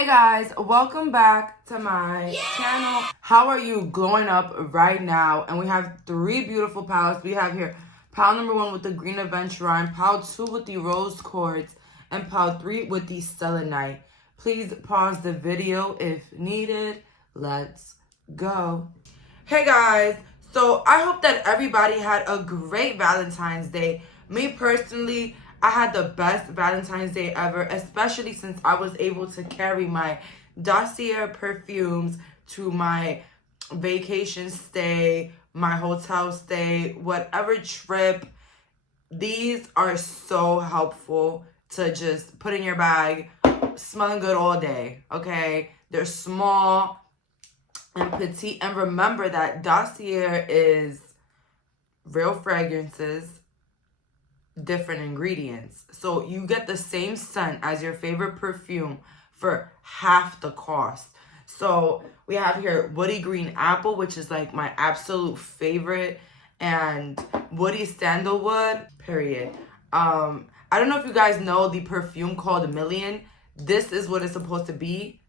Hey guys, welcome back to my channel. How are you glowing up right now? And we have three beautiful pals. We have here pal number 1 with the green aventurine, pal 2 with the rose quartz, and pal 3 with the selenite. Please pause the video if needed. Let's go. Hey guys, so I hope that everybody had a great Valentine's Day. Me personally, I had the best Valentine's Day ever, especially since I was able to carry my dossier perfumes to my vacation stay, my hotel stay, whatever trip. These are so helpful to just put in your bag, smelling good all day, okay? They're small and petite, and remember that dossier is real fragrances, different ingredients, so you get the same scent as your favorite perfume for half the cost. So we have here woody green apple, which is like my absolute favorite, and woody sandalwood, period. I don't know if you guys know the perfume called Million. This is what it's supposed to be,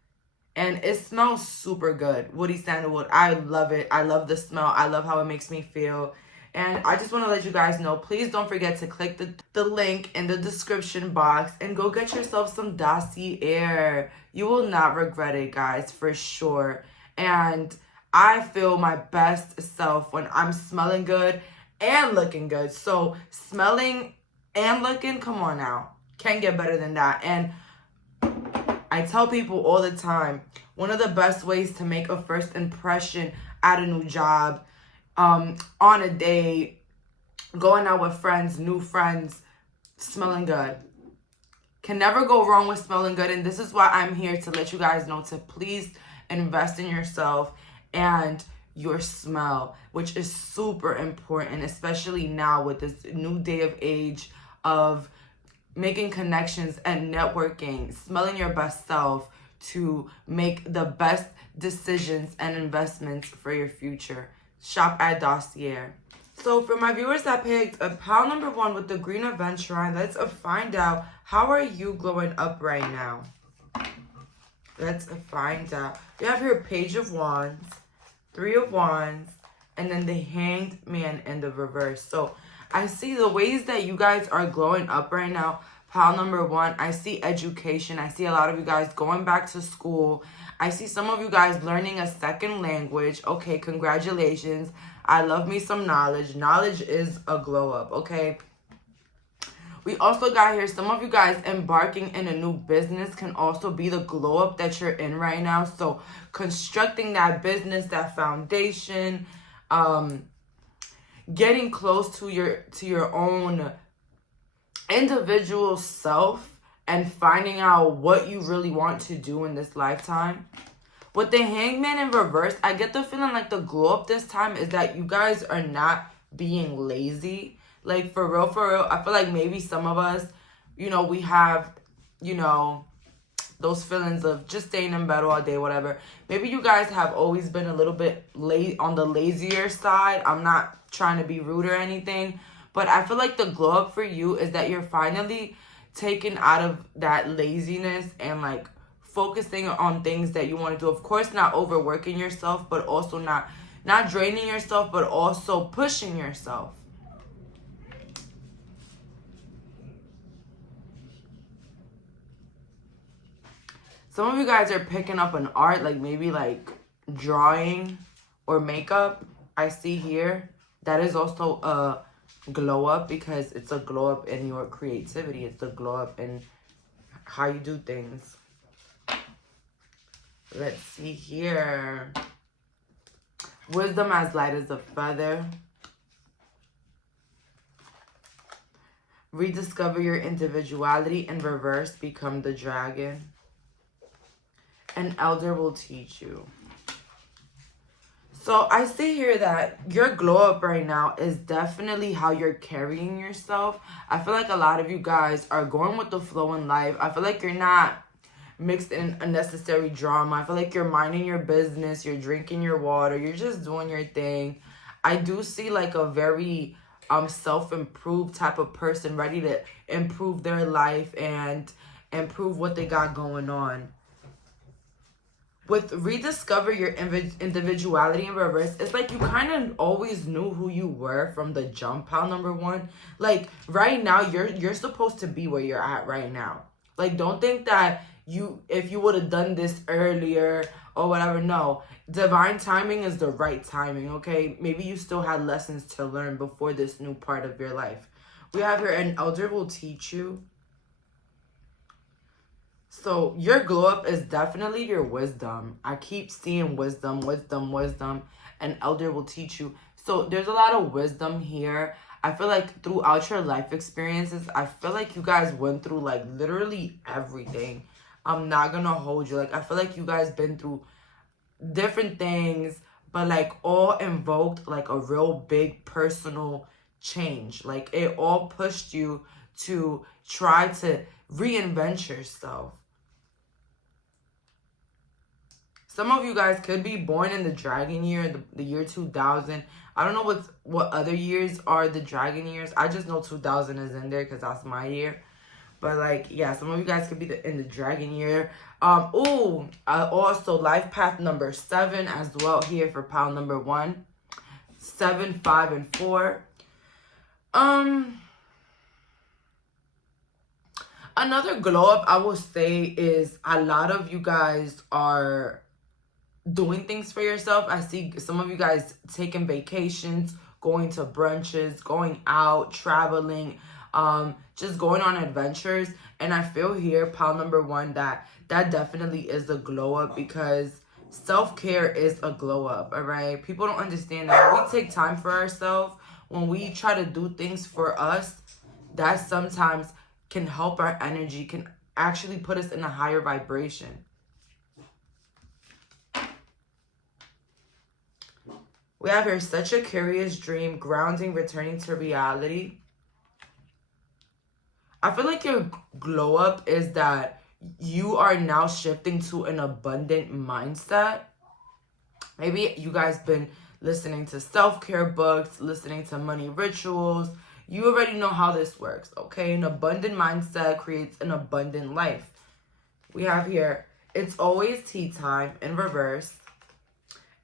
and it smells super good. Woody sandalwood, I love it. I love the smell. I love how it makes me feel. And I just want to let you guys know, please don't forget to click the link in the description box and go get yourself some dossier. You will not regret it, guys, for sure. And I feel my best self when I'm smelling good and looking good. So smelling and looking, come on now. Can't get better than that. And I tell people all the time, one of the best ways to make a first impression at a new job, on a date, going out with friends, new friends, smelling good. Can never go wrong with smelling good. And this is why I'm here to let you guys know to please invest in yourself and your smell, which is super important, especially now with this new day of age of making connections and networking, smelling your best self to make the best decisions and investments for your future. Shop at Dossier. So for my viewers that picked a pal number 1 with the green aventurine, let's find out, how are you glowing up right now? Let's find out. We have here Page of Wands, 3 of Wands, and then the Hanged Man in the reverse. So I see the ways that you guys are glowing up right now. Pal number 1, I see education. I see a lot of you guys going back to school. I see some of you guys learning a second language. Okay, congratulations. I love me some knowledge. Knowledge is a glow up, okay? We also got here some of you guys embarking in a new business can also be the glow up that you're in right now. So constructing that business, that foundation, getting close to your own individual self and finding out what you really want to do in this lifetime. With the Hangman in reverse, I get the feeling like the glow up this time is that you guys are not being lazy. Like, for real, I feel like maybe some of us, you know, we have, you know, those feelings of just staying in bed all day, whatever. Maybe you guys have always been a little bit on the lazier side. I'm not trying to be rude or anything, but I feel like the glow up for you is that you're finally taken out of that laziness and like focusing on things that you want to do. Of course, not overworking yourself, but also not draining yourself, but also pushing yourself. Some of you guys are picking up an art, like maybe like drawing or makeup. I see here that is also a glow up because it's a glow up in your creativity. It's a glow up in how you do things. Let's see here. Wisdom as light as a feather. Rediscover your individuality in reverse. Become the dragon. An elder will teach you. So I see here that your glow up right now is definitely how you're carrying yourself. I feel like a lot of you guys are going with the flow in life. I feel like you're not mixed in unnecessary drama. I feel like you're minding your business. You're drinking your water. You're just doing your thing. I do see like a very self-improved type of person ready to improve their life and improve what they got going on. With rediscover your individuality in reverse, it's like you kind of always knew who you were from the jump, pile number one. Like right now, you're supposed to be where you're at right now. Like don't think that if you would have done this earlier or whatever. No, divine timing is the right timing. Okay, maybe you still had lessons to learn before this new part of your life. We have here an elder will teach you. So your glow up is definitely your wisdom. I keep seeing wisdom, wisdom, wisdom. An elder will teach you. So there's a lot of wisdom here. I feel like throughout your life experiences, I feel like you guys went through like literally everything. I'm not gonna hold you. Like I feel like you guys been through different things, but like all invoked like a real big personal change. Like it all pushed you to try to reinvent yourself. Some of you guys could be born in the dragon year, the year 2000. I don't know what other years are the dragon years. I just know 2000 is in there because that's my year. But like, yeah, some of you guys could be in the dragon year. Also life path number 7 as well here for pile number 1. 7, 5, and 4. Another glow up I will say is a lot of you guys are doing things for yourself. I see some of you guys taking vacations, going to brunches, going out, traveling, just going on adventures. And I feel here, pile number 1, that definitely is a glow up, because self-care is a glow up. All right, people don't understand that when we take time for ourselves, when we try to do things for us, that sometimes can help our energy, can actually put us in a higher vibration. We have here such a curious dream, grounding, returning to reality. I feel like your glow up is that you are now shifting to an abundant mindset. Maybe you guys been listening to self-care books, listening to money rituals. You already know how this works, okay? An abundant mindset creates an abundant life. We have here, it's always tea time in reverse.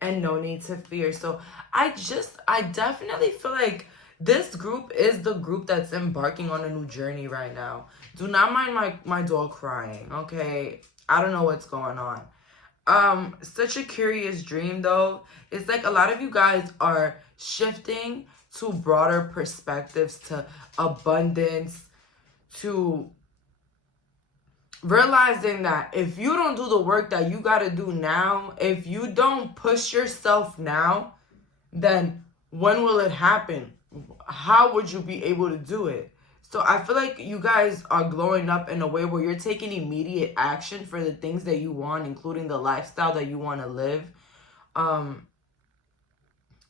And no need to fear. So I definitely feel like this group is the group that's embarking on a new journey right now. Do not mind my dog crying, okay? I don't know what's going on. Such a curious dream though. It's like a lot of you guys are shifting to broader perspectives, to abundance, to realizing that if you don't do the work that you got to do now, if you don't push yourself now, then when will it happen? How would you be able to do it? So I feel like you guys are glowing up in a way where you're taking immediate action for the things that you want, including the lifestyle that you want to live.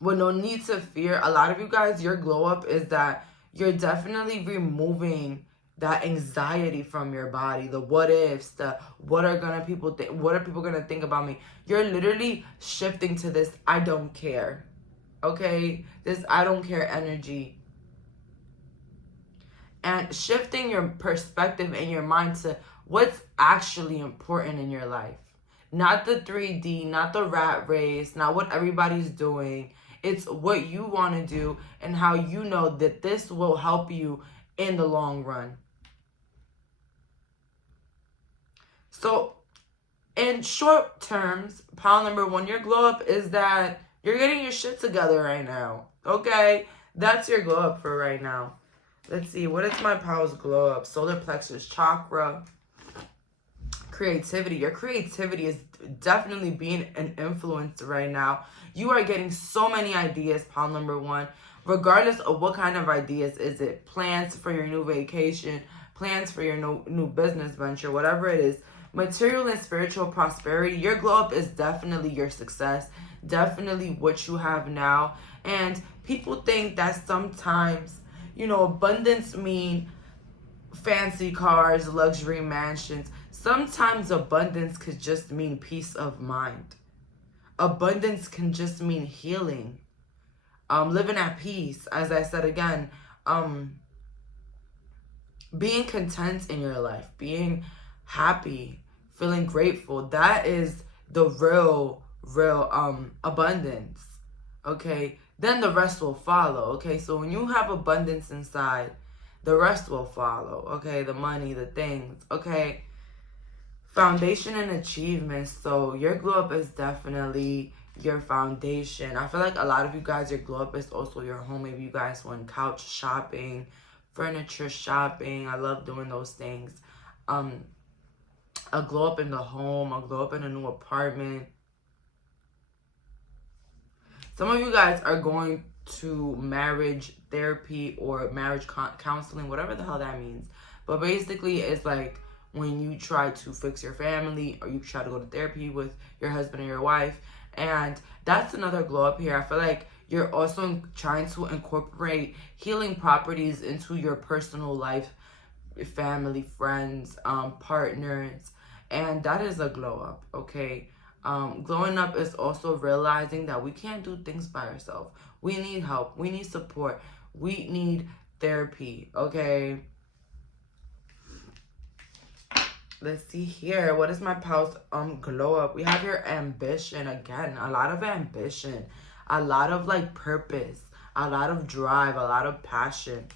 With no need to fear. A lot of you guys, your glow up is that you're definitely removing that anxiety from your body, the what ifs, the what are people gonna think about me. You're literally shifting to this I don't care, okay? This I don't care energy. And shifting your perspective and your mind to what's actually important in your life. Not the 3D, not the rat race, not what everybody's doing. It's what you want to do and how you know that this will help you in the long run. So, in short terms, pile number 1, your glow up is that you're getting your shit together right now. Okay? That's your glow up for right now. Let's see. What is my pile's glow up? Solar plexus chakra. Creativity. Your creativity is definitely being an influence right now. You are getting so many ideas, pile number 1. Regardless of what kind of ideas is it. Plans for your new vacation. Plans for your new business venture. Whatever it is. Material and spiritual prosperity. Your glow up is definitely your success, definitely what you have now. And people think that sometimes, abundance mean fancy cars, luxury mansions. Sometimes abundance could just mean peace of mind. Abundance can just mean healing, living at peace. As I said again, being content in your life, being happy, feeling grateful. That is the real abundance, okay, then the rest will follow, okay? So when you have abundance inside, the rest will follow, okay? The money, the things, okay? Foundation and achievements. So your glow up is definitely your foundation. I feel like a lot of you guys, your glow up is also your home. Maybe you guys went couch shopping, furniture shopping. I love doing those things. A glow up in the home, a glow up in a new apartment. Some of you guys are going to marriage therapy or marriage counseling, whatever the hell that means. But basically, it's like when you try to fix your family or you try to go to therapy with your husband or your wife. And that's another glow up here. I feel like you're also trying to incorporate healing properties into your personal life, family, friends, partners. And that is a glow up, okay? Glowing up is also realizing that we can't do things by ourselves. We need help. We need support. We need therapy, okay? Let's see here. What is my pulse glow up? We have here ambition again. A lot of ambition. A lot of like purpose. A lot of drive. A lot of passion.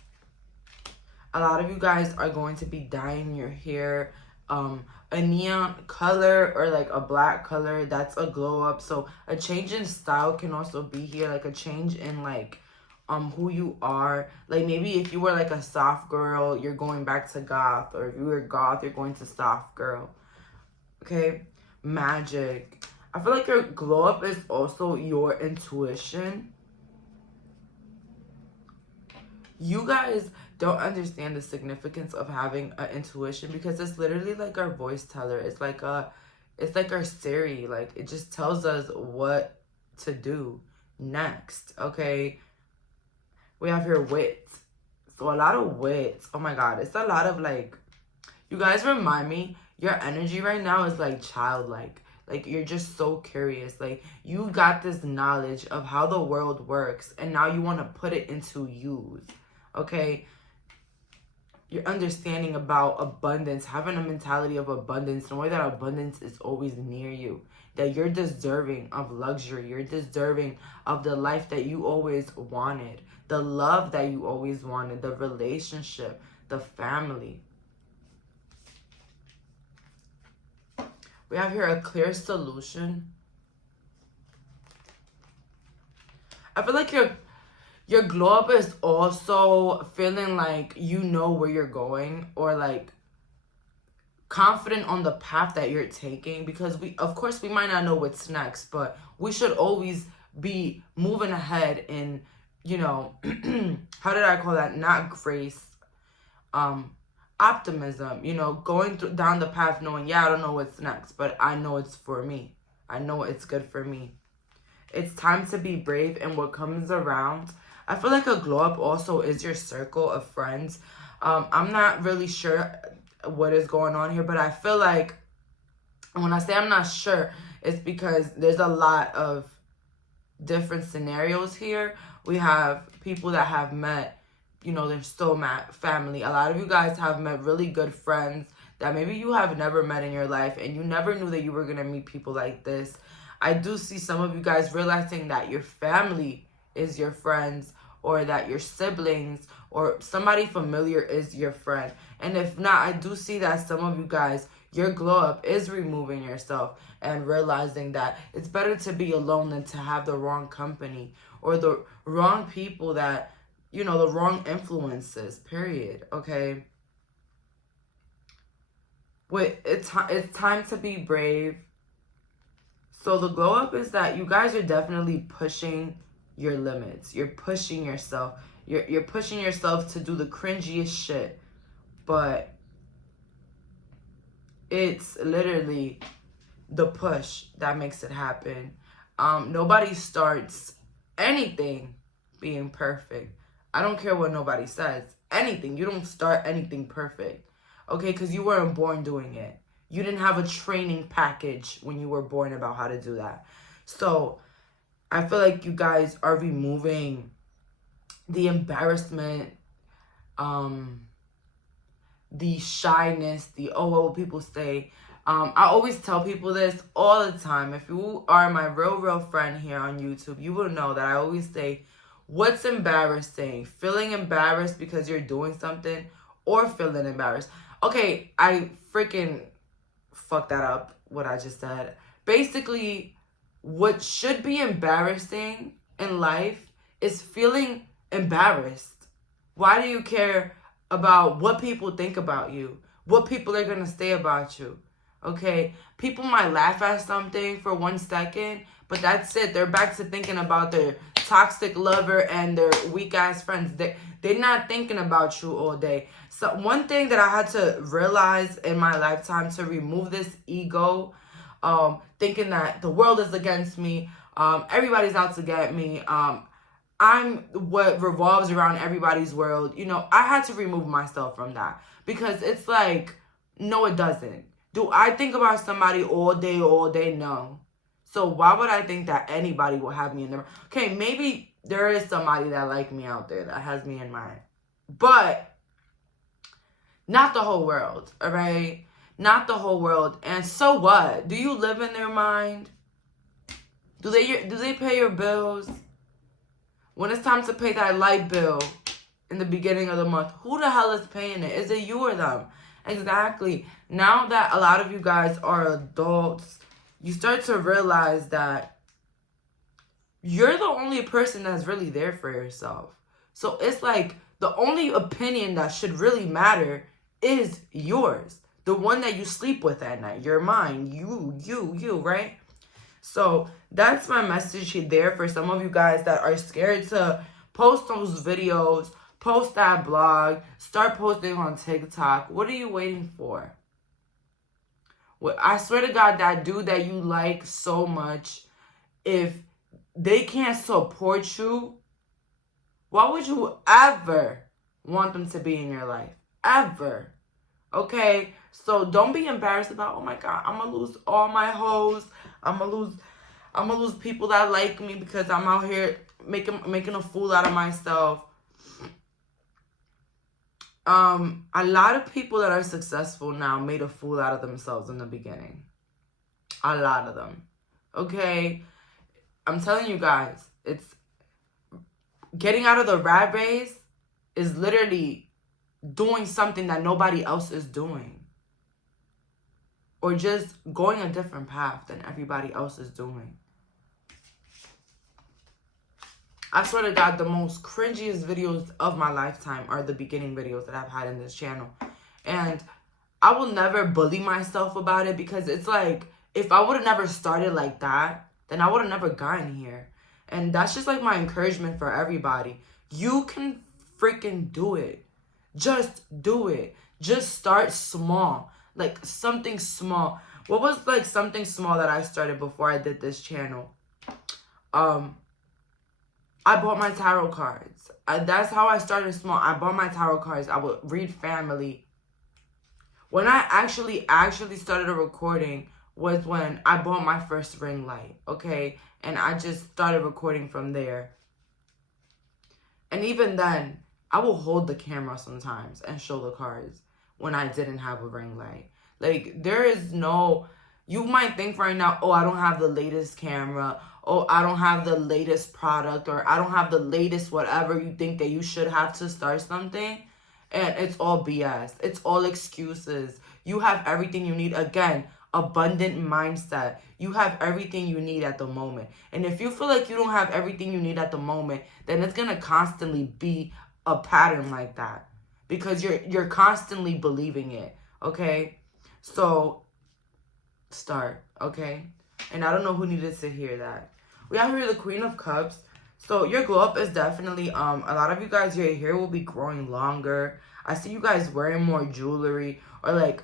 A lot of you guys are going to be dyeing your hair a neon color or like a black color. That's a glow up. So a change in style can also be here, like a change in like who you are. Like maybe if you were like a soft girl, you're going back to goth, or if you were goth, you're going to soft girl. Okay, magic. I feel like your glow up is also your intuition. You guys don't understand the significance of having an intuition, because it's literally like our voice teller. It's like our Siri. Like it just tells us what to do next. Okay, we have here wit. So a lot of wit. Oh my god, it's a lot of like, you guys remind me, your energy right now is like childlike. Like you're just so curious. Like you got this knowledge of how the world works, and now you want to put it into use. Okay, your understanding about abundance, having a mentality of abundance, knowing that abundance is always near you, that you're deserving of luxury, you're deserving of the life that you always wanted, the love that you always wanted, the relationship, the family. We have here a clear solution. I feel like your glow up is also feeling like you know where you're going, or like confident on the path that you're taking, because of course we might not know what's next, but we should always be moving ahead in, you know, how did I call that? Not grace, optimism, you know, going down the path knowing, yeah, I don't know what's next, but I know it's for me. I know it's good for me. It's time to be brave in what comes around. I feel like a glow up also is your circle of friends. I'm not really sure what is going on here, but I feel like when I say I'm not sure, it's because there's a lot of different scenarios here. We have people that have met, you know, they're still family. A lot of you guys have met really good friends that maybe you have never met in your life, and you never knew that you were going to meet people like this. I do see some of you guys realizing that your family is your friends, or that your siblings or somebody familiar is your friend. And if not, I do see that some of you guys, your glow up is removing yourself and realizing that it's better to be alone than to have the wrong company or the wrong people that, you know, the wrong influences, period, okay? It's time to be brave. So the glow up is that you guys are definitely pushing your limits. You're pushing yourself. You're pushing yourself to do the cringiest shit. But it's literally the push that makes it happen. Nobody starts anything being perfect. I don't care what nobody says. Anything. You don't start anything perfect. Okay? Because you weren't born doing it. You didn't have a training package when you were born about how to do that. So I feel like you guys are removing the embarrassment, the shyness, the, oh, what will people say? I always tell people this all the time. If you are my real friend here on YouTube, you will know that I always say, what's embarrassing? Feeling embarrassed because you're doing something, or feeling embarrassed? Okay, I freaking fucked that up, what I just said. Basically, what should be embarrassing in life is feeling embarrassed. Why do you care about what people think about you? What people are going to say about you? Okay, people might laugh at something for 1 second, but that's it. They're back to thinking about their toxic lover and their weak ass friends. They're not thinking about you all day. So one thing that I had to realize in my lifetime to remove this ego, thinking that the world is against me, everybody's out to get me, I'm what revolves around everybody's world. You know, I had to remove myself from that, because it's like, no, it doesn't. Do I think about somebody all day? No. So why would I think that anybody will have me in their... Okay, maybe there is somebody that like me out there that has me in mind. But not the whole world, all right? Not the whole world. And so what? Do you live in their mind? Do they pay your bills? When it's time to pay that light bill in the beginning of the month, who the hell is paying it? Is it you or them? Exactly. Now that a lot of you guys are adults, you start to realize that you're the only person that's really there for yourself. So it's like the only opinion that should really matter is yours. The one that you sleep with at night. Your mind. You, right? So that's my message there for some of you guys that are scared to post those videos, post that blog, start posting on TikTok. What are you waiting for? Well, I swear to God, that dude that you like so much, if they can't support you, why would you ever want them to be in your life? Ever. Okay? So don't be embarrassed about, oh my God, I'm going to lose all my hoes. I'm going to lose people that like me because I'm out here making a fool out of myself. A lot of people that are successful now made a fool out of themselves in the beginning. A lot of them. Okay? I'm telling you guys, it's getting out of the rat race is literally doing something that nobody else is doing. Or just going a different path than everybody else is doing. I swear to God, the most cringiest videos of my lifetime are the beginning videos that I've had in this channel. And I will never bully myself about it, because it's like, if I would have never started like that, then I would have never gotten here. And that's just like my encouragement for everybody. You can freaking do it. Just do it. Just start small. Like something small. What was like something small that I started before I did this channel? I bought my tarot cards. That's how I started small. I bought my tarot cards. I would read family. When I actually started a recording was when I bought my first ring light, okay? And I just started recording from there. And even then, I will hold the camera sometimes and show the cards when I didn't have a ring light. Like, there is no... You might think right now, oh, I don't have the latest camera. Oh, I don't have the latest product. Or I don't have the latest whatever you think that you should have to start something. And it's all BS. It's all excuses. You have everything you need. Again, abundant mindset. You have everything you need at the moment. And if you feel like you don't have everything you need at the moment, then it's going to constantly be a pattern like that. Because you're constantly believing it. Okay? So, start. Okay? And I don't know who needed to hear that. We have here the Queen of Cups. So your glow up is definitely, a lot of you guys, your hair will be growing longer. I see you guys wearing more jewelry, or like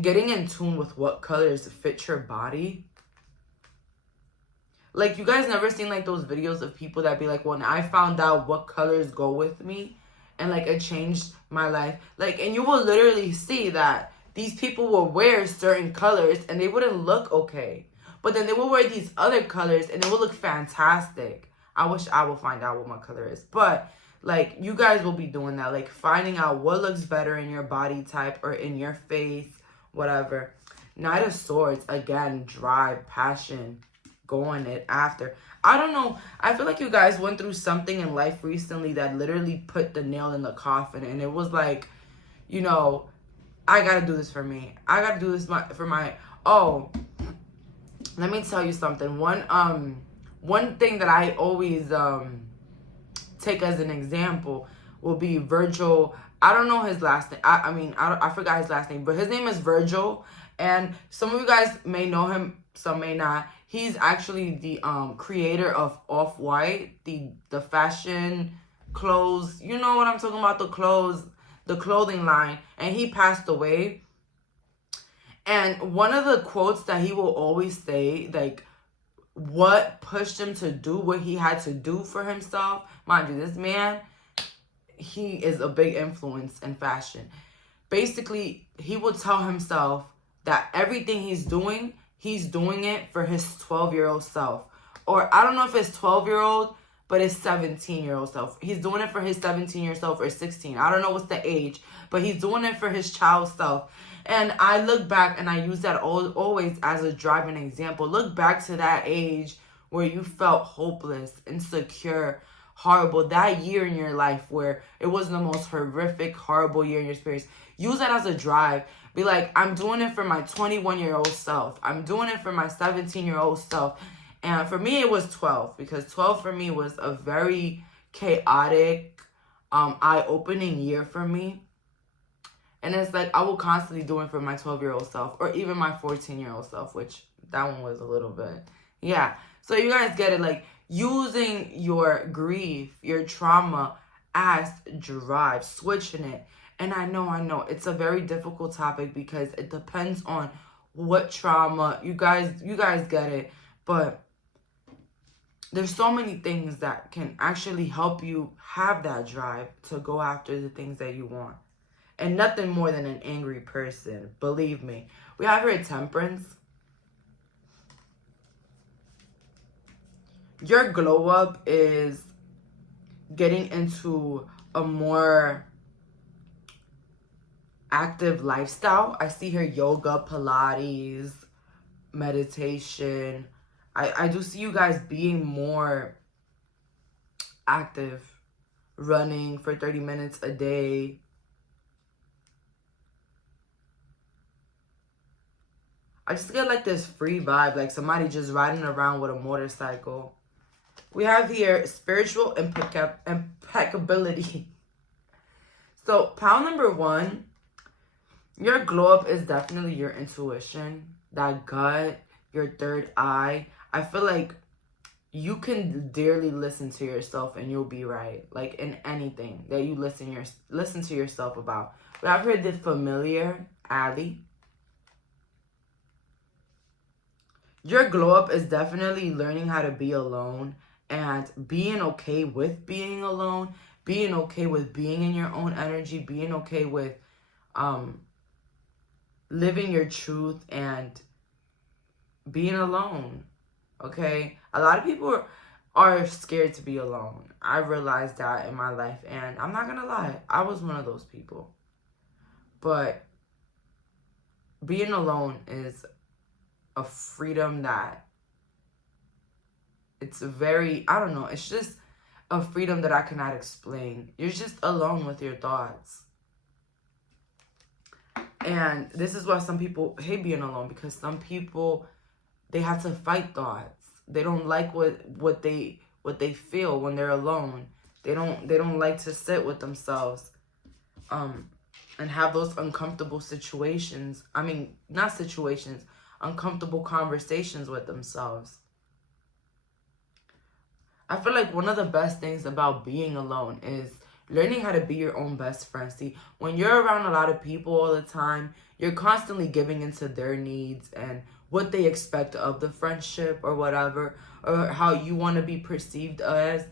getting in tune with what colors fit your body. Like, you guys never seen like those videos of people that be like, when I found out what colors go with me, and like it changed my life. Like, and you will literally see that these people will wear certain colors and they wouldn't look okay. But then they will wear these other colors and it will look fantastic. I wish I will find out what my color is. But, like, you guys will be doing that. Like, finding out what looks better in your body type or in your face, whatever. Knight of Swords, again, drive, passion, going it after. I don't know. I feel like you guys went through something in life recently that literally put the nail in the coffin. And it was like, you know, I got to do this for me. I got to do this for my... Oh, let me tell you something. One thing that I always take as an example will be Virgil. I don't know his last name. I forgot his last name, but his name is Virgil. And some of you guys may know him, some may not. He's actually the creator of Off-White, the fashion clothes. You know what I'm talking about, the clothing line. And he passed away. And one of the quotes that he will always say, like, what pushed him to do what he had to do for himself. Mind you, this man, he is a big influence in fashion. Basically, he will tell himself that everything he's doing it for his 12-year-old self. Or I don't know if it's 12-year-old, but it's 17-year-old self. He's doing it for his 17-year-old self or 16. I don't know what's the age, but he's doing it for his child self. And I look back and I use that always as a driving example. Look back to that age where you felt hopeless, insecure, horrible. That year in your life where it was the most horrific, horrible year in your experience. Use that as a drive. Be like, I'm doing it for my 21-year-old self. I'm doing it for my 17-year-old self. And for me, it was 12. Because 12 for me was a very chaotic, eye-opening year for me. And it's like, I will constantly do it for my 12-year-old self. Or even my 14-year-old self. Which, that one was a little bit. Yeah. So you guys get it. Like, using your grief, your trauma as drive. Switching it. And I know. It's a very difficult topic. Because it depends on what trauma. You guys get it. But there's so many things that can actually help you have that drive to go after the things that you want. And nothing more than an angry person. Believe me. We have here Temperance. Your glow up is getting into a more active lifestyle. I see here yoga, Pilates, meditation. I do see you guys being more active. Running for 30 minutes a day. I just get like this free vibe, like somebody just riding around with a motorcycle. We have here spiritual impeccability. So pile number 1, your glow up is definitely your intuition, that gut, your third eye. I feel like you can dearly listen to yourself and you'll be right. Like in anything that you listen to yourself about. But I've heard the familiar, Allie. Your glow up is definitely learning how to be alone and being okay with being alone, being okay with being in your own energy, being okay with living your truth and being alone, okay? A lot of people are scared to be alone. I realized that in my life, and I'm not gonna lie, I was one of those people. But being alone is a freedom that it's very, I don't know, it's just a freedom that I cannot explain. You're just alone with your thoughts. And this is why some people hate being alone, because some people, they have to fight thoughts. They don't like what they feel when they're alone. They don't like to sit with themselves and have those uncomfortable situations. I mean, not situations, uncomfortable conversations with themselves. I feel like one of the best things about being alone is learning how to be your own best friend. See, when you're around a lot of people all the time, you're constantly giving into their needs and what they expect of the friendship or whatever, or how you want to be perceived as,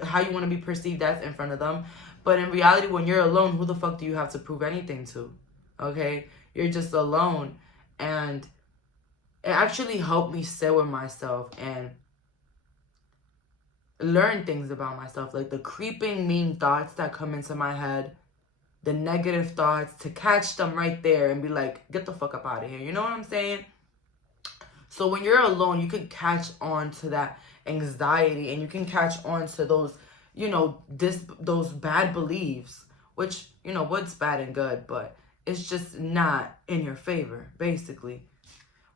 in front of them. But in reality, when you're alone, who the fuck do you have to prove anything to? Okay? You're just alone. And it actually helped me sit with myself and learn things about myself. Like the creeping mean thoughts that come into my head, the negative thoughts, to catch them right there and be like, get the fuck up out of here. You know what I'm saying? So when you're alone, you can catch on to that anxiety, and you can catch on to those, you know, those bad beliefs, which, you know, what's bad and good, but it's just not in your favor, basically.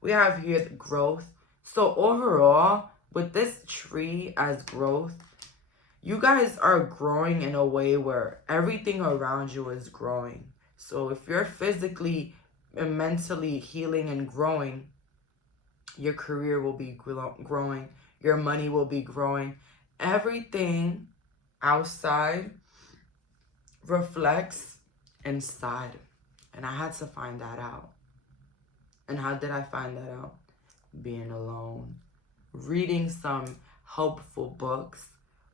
We have here the growth. So overall, with this tree as growth, you guys are growing in a way where everything around you is growing. So if you're physically and mentally healing and growing, your career will be growing. Your money will be growing. Everything outside reflects inside. And I had to find that out. And how did I find that out? Being alone. Reading some helpful books,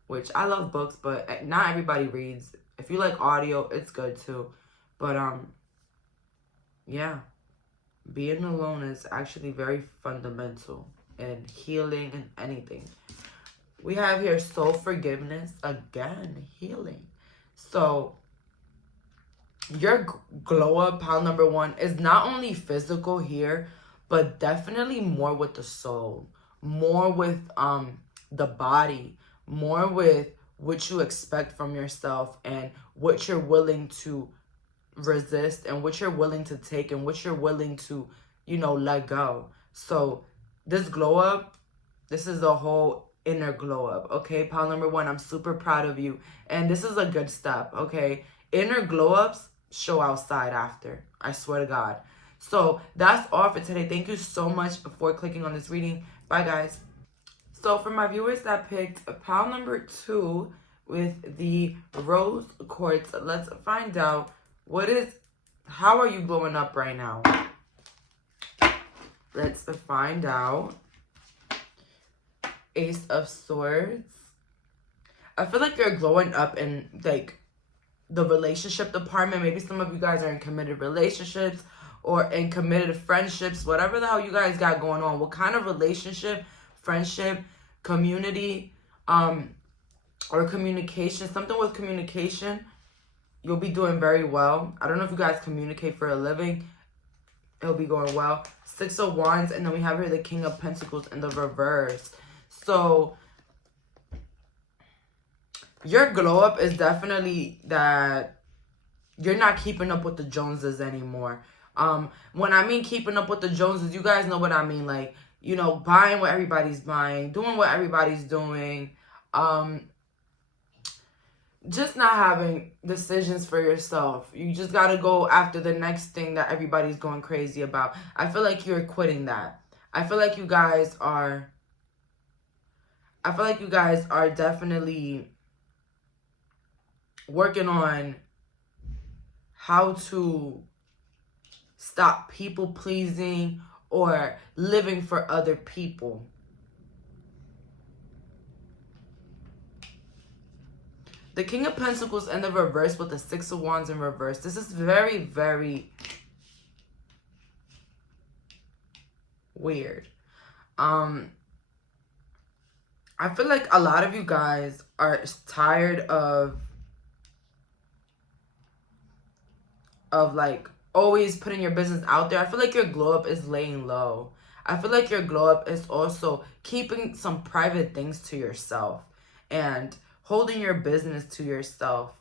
which I love books, but not everybody reads. If you like audio, it's good too. But yeah, being alone is actually very fundamental in healing and anything. We have here soul forgiveness, again, healing. So your glow up, pile number 1, is not only physical here, but definitely more with the soul, more with the body, more with what you expect from yourself and what you're willing to resist and what you're willing to take and what you're willing to, you know, let go. So this glow up, this is a whole inner glow up, okay? Pile number 1, I'm super proud of you. And this is a good step, okay? Inner glow ups show outside after, I swear to God. So that's all for today. Thank you so much for clicking on this reading. Bye, guys. So for my viewers that picked pile number 2 with the rose quartz, let's find out how are you glowing up right now? Let's find out. Ace of Swords. I feel like you're glowing up in like the relationship department. Maybe some of you guys are in committed relationships or in committed friendships, whatever the hell you guys got going on. What kind of relationship, friendship, community, or communication, something with communication, you'll be doing very well. I don't know if you guys communicate for a living. It'll be going well. 6 of Wands, and then we have here the King of Pentacles in the reverse. So your glow up is definitely that you're not keeping up with the Joneses anymore. When I mean keeping up with the Joneses, you guys know what I mean. Like, you know, buying what everybody's buying, doing what everybody's doing. Just not having decisions for yourself. You just got to go after the next thing that everybody's going crazy about. I feel like you're quitting that. I feel like you guys are definitely working on how to stop people pleasing or living for other people. The King of Pentacles in the reverse with the 6 of Wands in reverse. This is very, very weird. I feel like a lot of you guys are tired of like always putting your business out there. I feel like your glow up is laying low. I feel like your glow up is also keeping some private things to yourself and holding your business to yourself.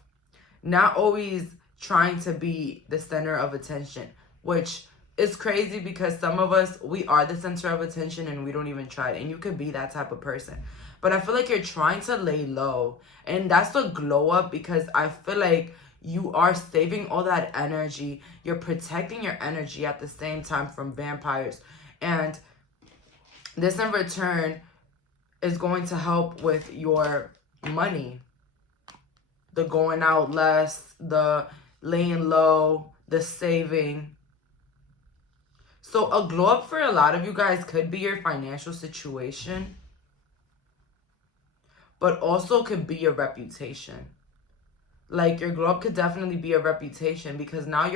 Not always trying to be the center of attention, which is crazy because some of us, we are the center of attention and we don't even try it. And you could be that type of person. But I feel like you're trying to lay low. And that's the glow up, because I feel like you are saving all that energy. You're protecting your energy at the same time from vampires. And this in return is going to help with your money. The going out less, the laying low, the saving. So a glow up for a lot of you guys could be your financial situation, but also could be your reputation. Like your glow up could definitely be a reputation, because now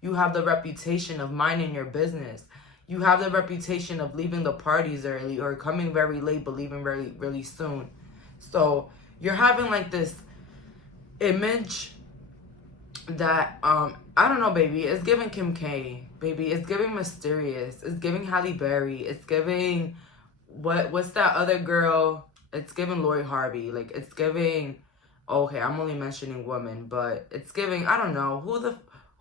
you have the reputation of minding your business. You have the reputation of leaving the parties early or coming very late but leaving really, really soon. So you're having like this image that I don't know, baby, it's giving Kim K, baby. It's giving mysterious. It's giving Halle Berry. It's giving what's that other girl? It's giving Lori Harvey. Like, it's giving, okay, I'm only mentioning women, but it's giving, I don't know,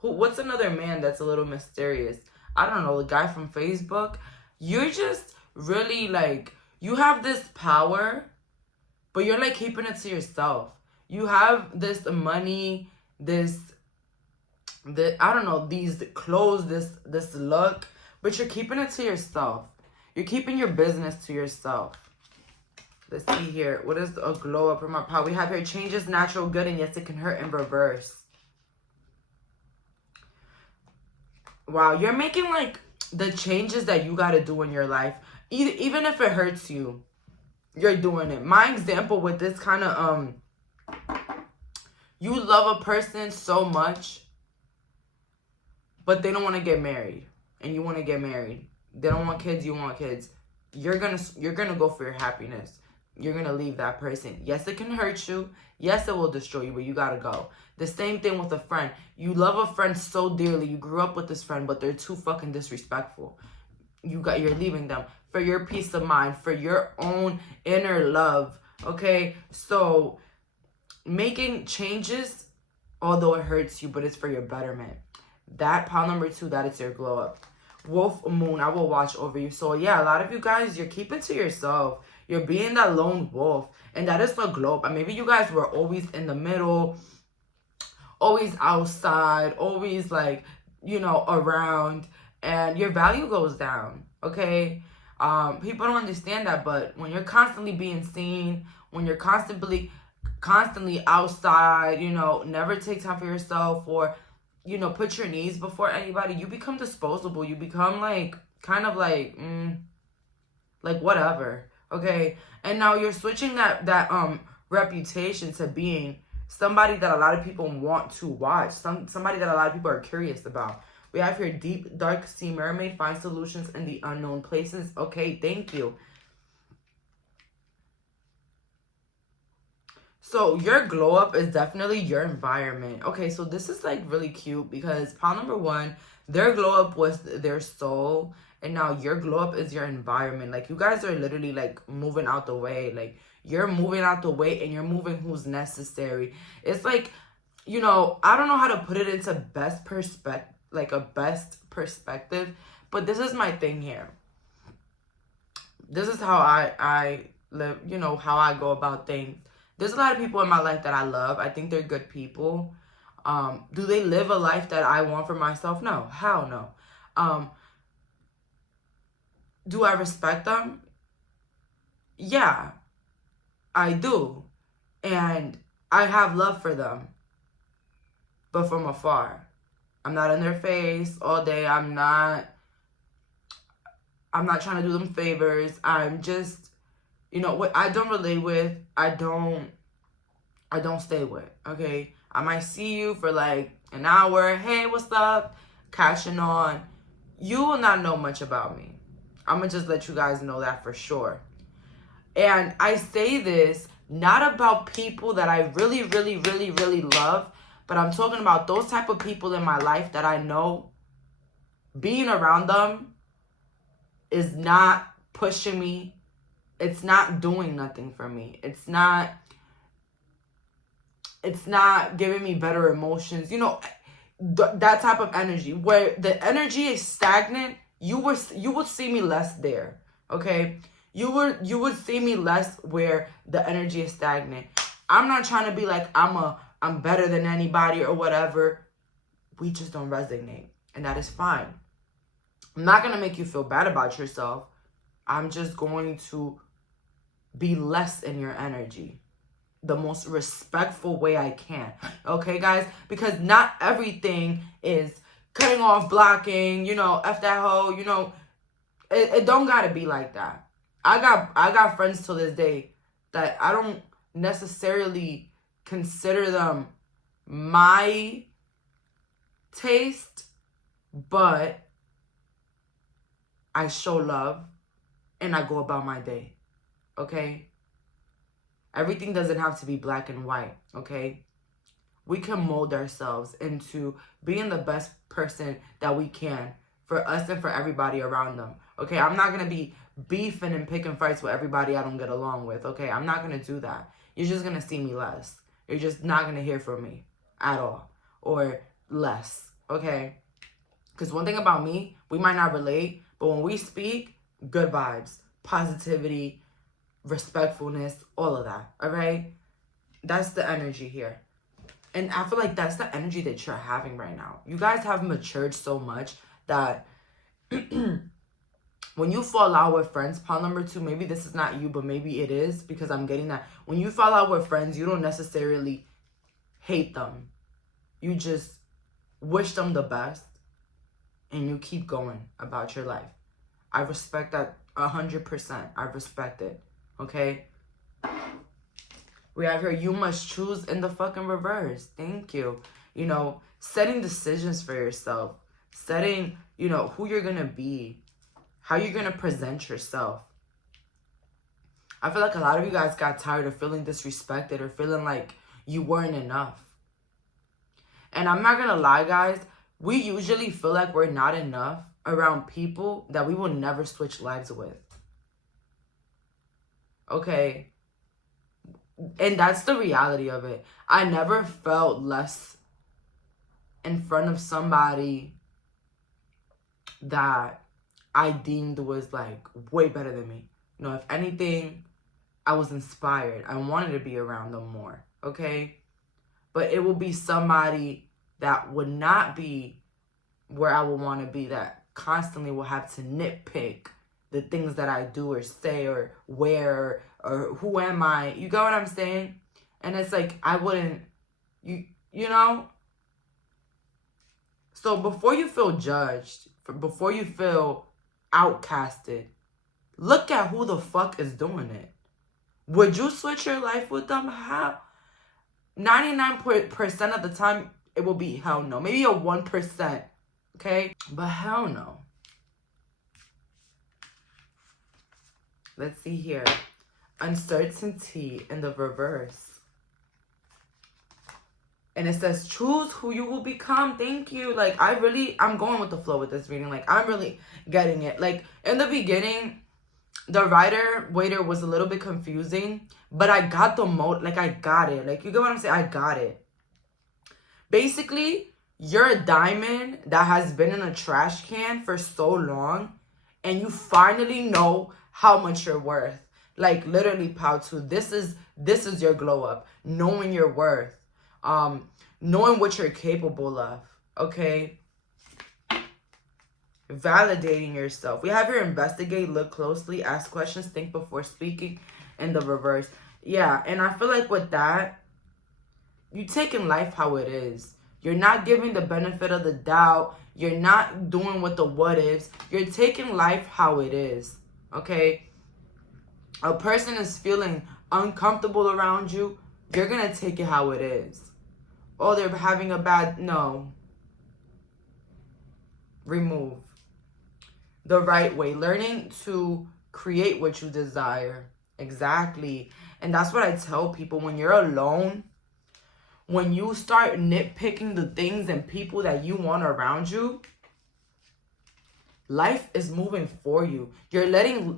what's another man that's a little mysterious? I don't know, the guy from Facebook. You're just really like, you have this power, but you're like keeping it to yourself. You have this money, I don't know, these clothes, this look, but you're keeping it to yourself. You're keeping your business to yourself. Let's see here. What is a glow up from our power? We have here, change is natural good, and yes, it can hurt in reverse. Wow, you're making like the changes that you got to do in your life. Even if it hurts you, you're doing it. My example with this kind of, you love a person so much, but they don't want to get married, and you want to get married. They don't want kids, you want kids. You're gonna go for your happiness. You're gonna leave that person. Yes, it can hurt you. Yes, it will destroy you, but you gotta go. The same thing with a friend. You love a friend so dearly. You grew up with this friend, but they're too fucking disrespectful. You're leaving them for your peace of mind, for your own inner love. Okay, so making changes, although it hurts you, but it's for your betterment. That pile number 2, that is your glow up. Wolf Moon, I will watch over you. So yeah, a lot of you guys, you're keeping to yourself. You're being that lone wolf, and that is the glow up. And maybe you guys were always in the middle, always outside, always like, you know, around, and your value goes down. Okay, people don't understand that, but when you're constantly being seen, when you're constantly outside, you know, never take time for yourself, or, you know, put your needs before anybody, you become disposable. You become like, kind of like, whatever. Okay, and now you're switching that reputation to being somebody that a lot of people want to watch, somebody that a lot of people are curious about. We have here, deep dark sea mermaid, find solutions in the unknown places. Okay, thank you. So your glow up is definitely your environment. Okay, so this is like really cute because pile number 1, their glow up was their soul, and now your glow up is your environment. Like, you guys are literally like moving out the way. Like, you're moving out the way, and you're moving who's necessary. It's like, you know, I don't know how to put it into best perspective, but this is my thing here. This is how I live, you know, how I go about things. There's a lot of people in my life that I love. I think they're good people. Do they live a life that I want for myself? No. Hell no. Do I respect them? Yeah, I do. And I have love for them. But from afar. I'm not in their face all day. I'm not trying to do them favors. I'm just, you know, what I don't relate with, I don't stay with. Okay, I might see you for like an hour. Hey, what's up? Catching on. You will not know much about me. I'm gonna just let you guys know that for sure. And I say this not about people that I really, really, really, really love, but I'm talking about those type of people in my life that I know being around them is not pushing me. It's not doing nothing for me. It's not giving me better emotions. You know, that type of energy where the energy is stagnant. You would see me less there. Okay, you would see me less where the energy is stagnant. I'm not trying to be like I'm better than anybody or whatever. We just don't resonate, and that is fine. I'm not gonna make you feel bad about yourself. I'm just going to be less in your energy the most respectful way I can. Okay, guys? Because not everything is cutting off, blocking, you know, F that hoe, you know. It don't gotta be like that. I got friends till this day that I don't necessarily consider them my taste, but I show love and I go about my day. Okay? Everything doesn't have to be black and white, okay? we can mold ourselves into being the best person that we can for us and for everybody around them. Okay, I'm not going to be beefing and picking fights with everybody I don't get along with. Okay, I'm not going to do that. You're just going to see me less. You're just not going to hear from me at all or less. Okay, because one thing about me, we might not relate, but when we speak, good vibes, positivity, respectfulness, all of that. All right, that's the energy here. And I feel like that's the energy that you're having right now. You guys have matured so much that when you fall out with friends, pile number 2, maybe this is not you, but maybe it is, because I'm getting that. When you fall out with friends, you don't necessarily hate them. You just wish them the best, and you keep going about your life. I respect that 100%. I respect it, okay? We have here, you must choose in the fucking reverse. Thank you. You know, setting decisions for yourself. Setting, you know, who you're going to be. How you're going to present yourself. I feel like a lot of you guys got tired of feeling disrespected or feeling like you weren't enough. And I'm not going to lie, guys. We usually feel like we're not enough around people that we will never switch lives with. Okay? And that's the reality of it. I never felt less in front of somebody that I deemed was like way better than me. You know, if anything, I was inspired. I wanted to be around them more. Okay? But it will be somebody that would not be where I would want to be, that constantly will have to nitpick the things that I do or say or wear or who am I. You get what I'm saying? And it's like, I wouldn't, you know? So before you feel judged, before you feel outcasted, look at who the fuck is doing it. Would you switch your life with them? How? 99% of the time, it will be hell no. Maybe a 1%. Okay? But hell no. Let's see here. Uncertainty in the reverse. And it says, choose who you will become. Thank you. Like, I'm going with the flow with this reading. Like, I'm really getting it. Like, in the beginning, the waiter was a little bit confusing. But I got the like, I got it. Like, you get what I'm saying? I got it. Basically, you're a diamond that has been in a trash can for so long. And you finally know how much you're worth. Like, literally, Pao2, this is your glow up. Knowing your worth. Knowing what you're capable of. Okay? Validating yourself. We have your investigate, look closely, ask questions, think before speaking in the reverse. Yeah, and I feel like with that, you're taking life how it is. You're not giving the benefit of the doubt. You're not doing what the what ifs. You're taking life how it is. Okay? A person is feeling uncomfortable around you. You're going to take it how it is. Oh, they're having a bad... No. Remove. The right way. Learning to create what you desire. Exactly. And that's what I tell people. When you're alone, when you start nitpicking the things and people that you want around you, life is moving for you. You're letting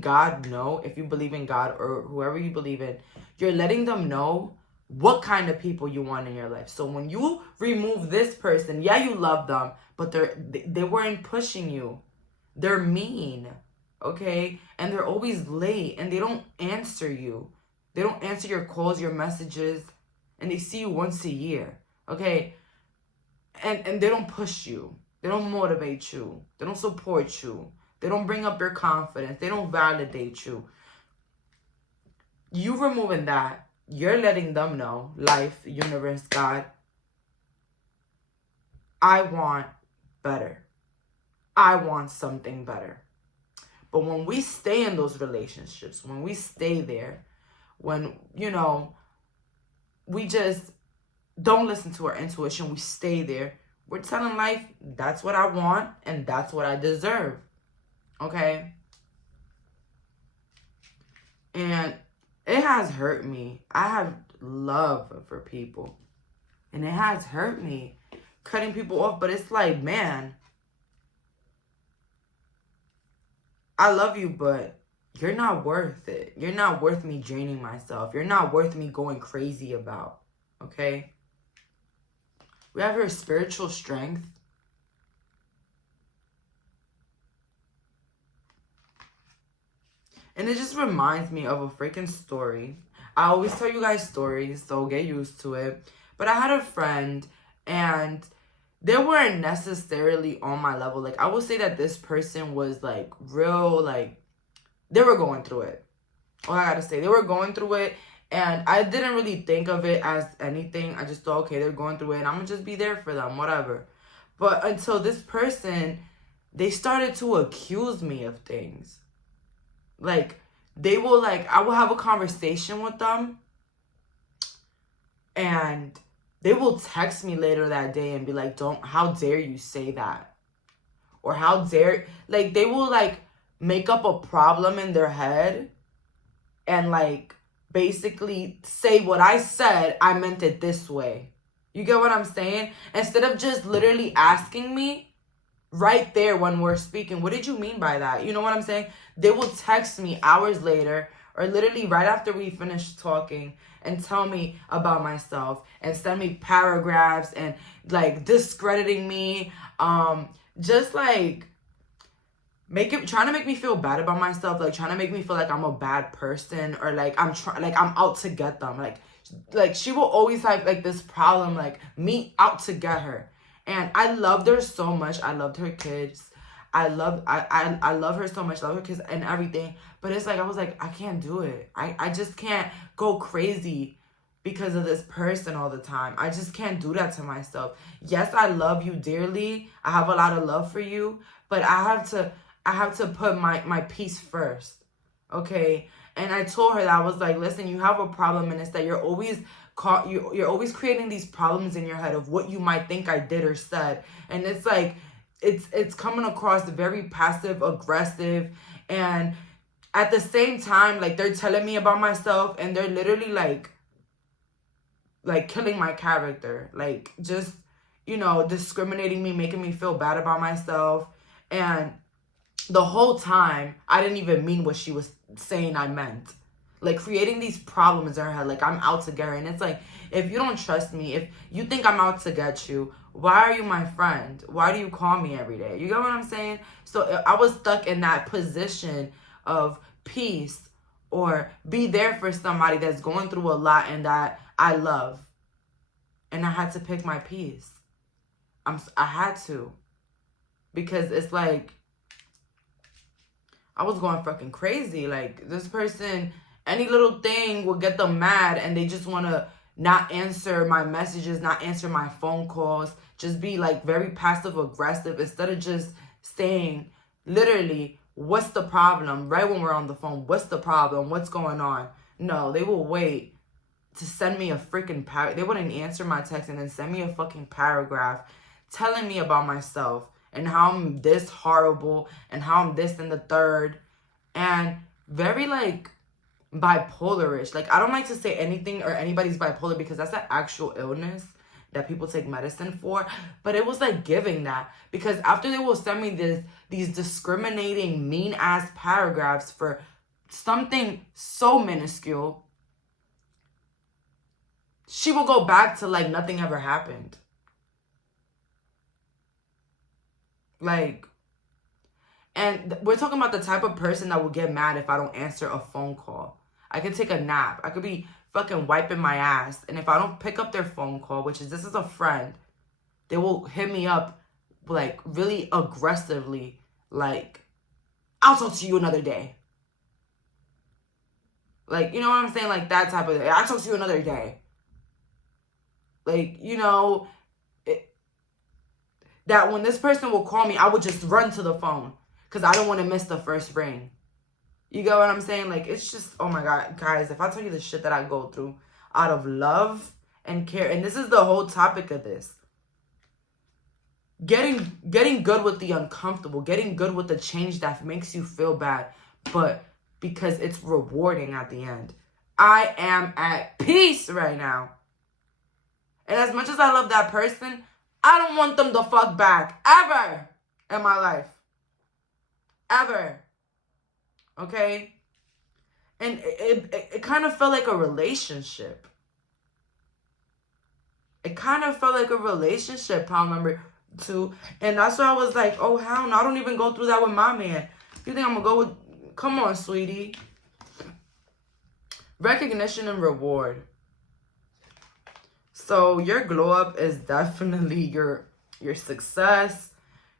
God know, if you believe in God or whoever you believe in, you're letting them know what kind of people you want in your life. So when you remove this person, yeah, you love them, but they weren't pushing you. They're mean, okay? And they're always late, and they don't answer you. They don't answer your calls, your messages, and they see you once a year, okay? And they don't push you. They don't motivate you. They don't support you. They don't bring up your confidence. They don't validate you. You removing that, you're letting them know, life, universe, God, I want better. I want something better. But when we stay in those relationships, when we stay there, when, you know, we just don't listen to our intuition, we stay there, we're telling life, that's what I want and that's what I deserve. Okay? And it has hurt me. I have love for people. And it has hurt me, cutting people off. But it's like, man, I love you, but you're not worth it. You're not worth me draining myself. You're not worth me going crazy about, okay? We have her spiritual strength. And it just reminds me of a freaking story. I always tell you guys stories, so get used to it. But I had a friend, and they weren't necessarily on my level. Like, I would say that this person was, like, real, like, they were going through it. All I gotta say, they were going through it, and I didn't really think of it as anything. I just thought, okay, they're going through it, and I'm gonna just be there for them, whatever. But until this person, they started to accuse me of things. Like, they will, like, I will have a conversation with them, and they will text me later that day and be like, how dare you say that? Or how dare, like, they will, like, make up a problem in their head and, like, basically say what I said, I meant it this way. You get what I'm saying? Instead of just literally asking me right there when we're speaking, what did you mean by that? You know what I'm saying? They will text me hours later or literally right after we finish talking and tell me about myself and send me paragraphs and, like, discrediting me, just, like, trying to make me feel bad about myself, like, trying to make me feel like I'm a bad person, or, like, I'm out to get them. Like she will always have, like, this problem, like, me out to get her. And I loved her so much. I loved her kids. I love her so much. Love her kids and everything. But it's like, I was like, I can't do it. I just can't go crazy because of this person all the time. I just can't do that to myself. Yes, I love you dearly. I have a lot of love for you. But I have to put my peace first. Okay? And I told her that, I was like, listen, you have a problem, and it's that you're always creating these problems in your head of what you might think I did or said. And it's like, it's coming across very passive aggressive, and at the same time, like, they're telling me about myself, and they're literally like killing my character, like, just, you know, discriminating me, making me feel bad about myself. And the whole time, I didn't even mean what she was saying I meant. Like, creating these problems in her head, like, I'm out to get her. And it's like, if you don't trust me, if you think I'm out to get you, why are you my friend? Why do you call me every day? You get what I'm saying? So I was stuck in that position of peace, or be there for somebody that's going through a lot and that I love. And I had to pick my peace. I had to. Because it's like, I was going fucking crazy. Like, this person, any little thing will get them mad, and they just want to not answer my messages, not answer my phone calls, just be, like, very passive aggressive, instead of just saying literally, what's the problem? Right when we're on the phone, what's the problem? What's going on? No, they will wait to send me a freaking they wouldn't answer my text and then send me a fucking paragraph telling me about myself and how I'm this horrible and how I'm this and the third, and very, like, bipolarish. Like, I don't like to say anything or anybody's bipolar, because that's an actual illness that people take medicine for. But it was like giving that, because after they will send me these discriminating, mean ass paragraphs for something so minuscule, she will go back to like nothing ever happened. Like, and we're talking about the type of person that will get mad if I don't answer a phone call. I could take a nap. I could be fucking wiping my ass. And if I don't pick up their phone call, which is, this is a friend, they will hit me up like really aggressively. Like, I'll talk to you another day. Like, you know what I'm saying? Like that type of, I'll talk to you another day. Like, you know, that when this person will call me, I would just run to the phone because I don't want to miss the first ring. You get what I'm saying? Like, it's just, oh my God, guys, if I tell you the shit that I go through out of love and care, and this is the whole topic of this, getting good with the uncomfortable, getting good with the change that makes you feel bad, but because it's rewarding at the end. I am at peace right now. And as much as I love that person, I don't want them to fuck back. Ever in my life. Ever. Okay? And it kind of felt like a relationship. It kind of felt like a relationship, pal number 2. And that's why I was like, oh, hell no. I don't even go through that with my man. You think I'm going to go with... Come on, sweetie. Recognition and reward. So your glow up is definitely your success,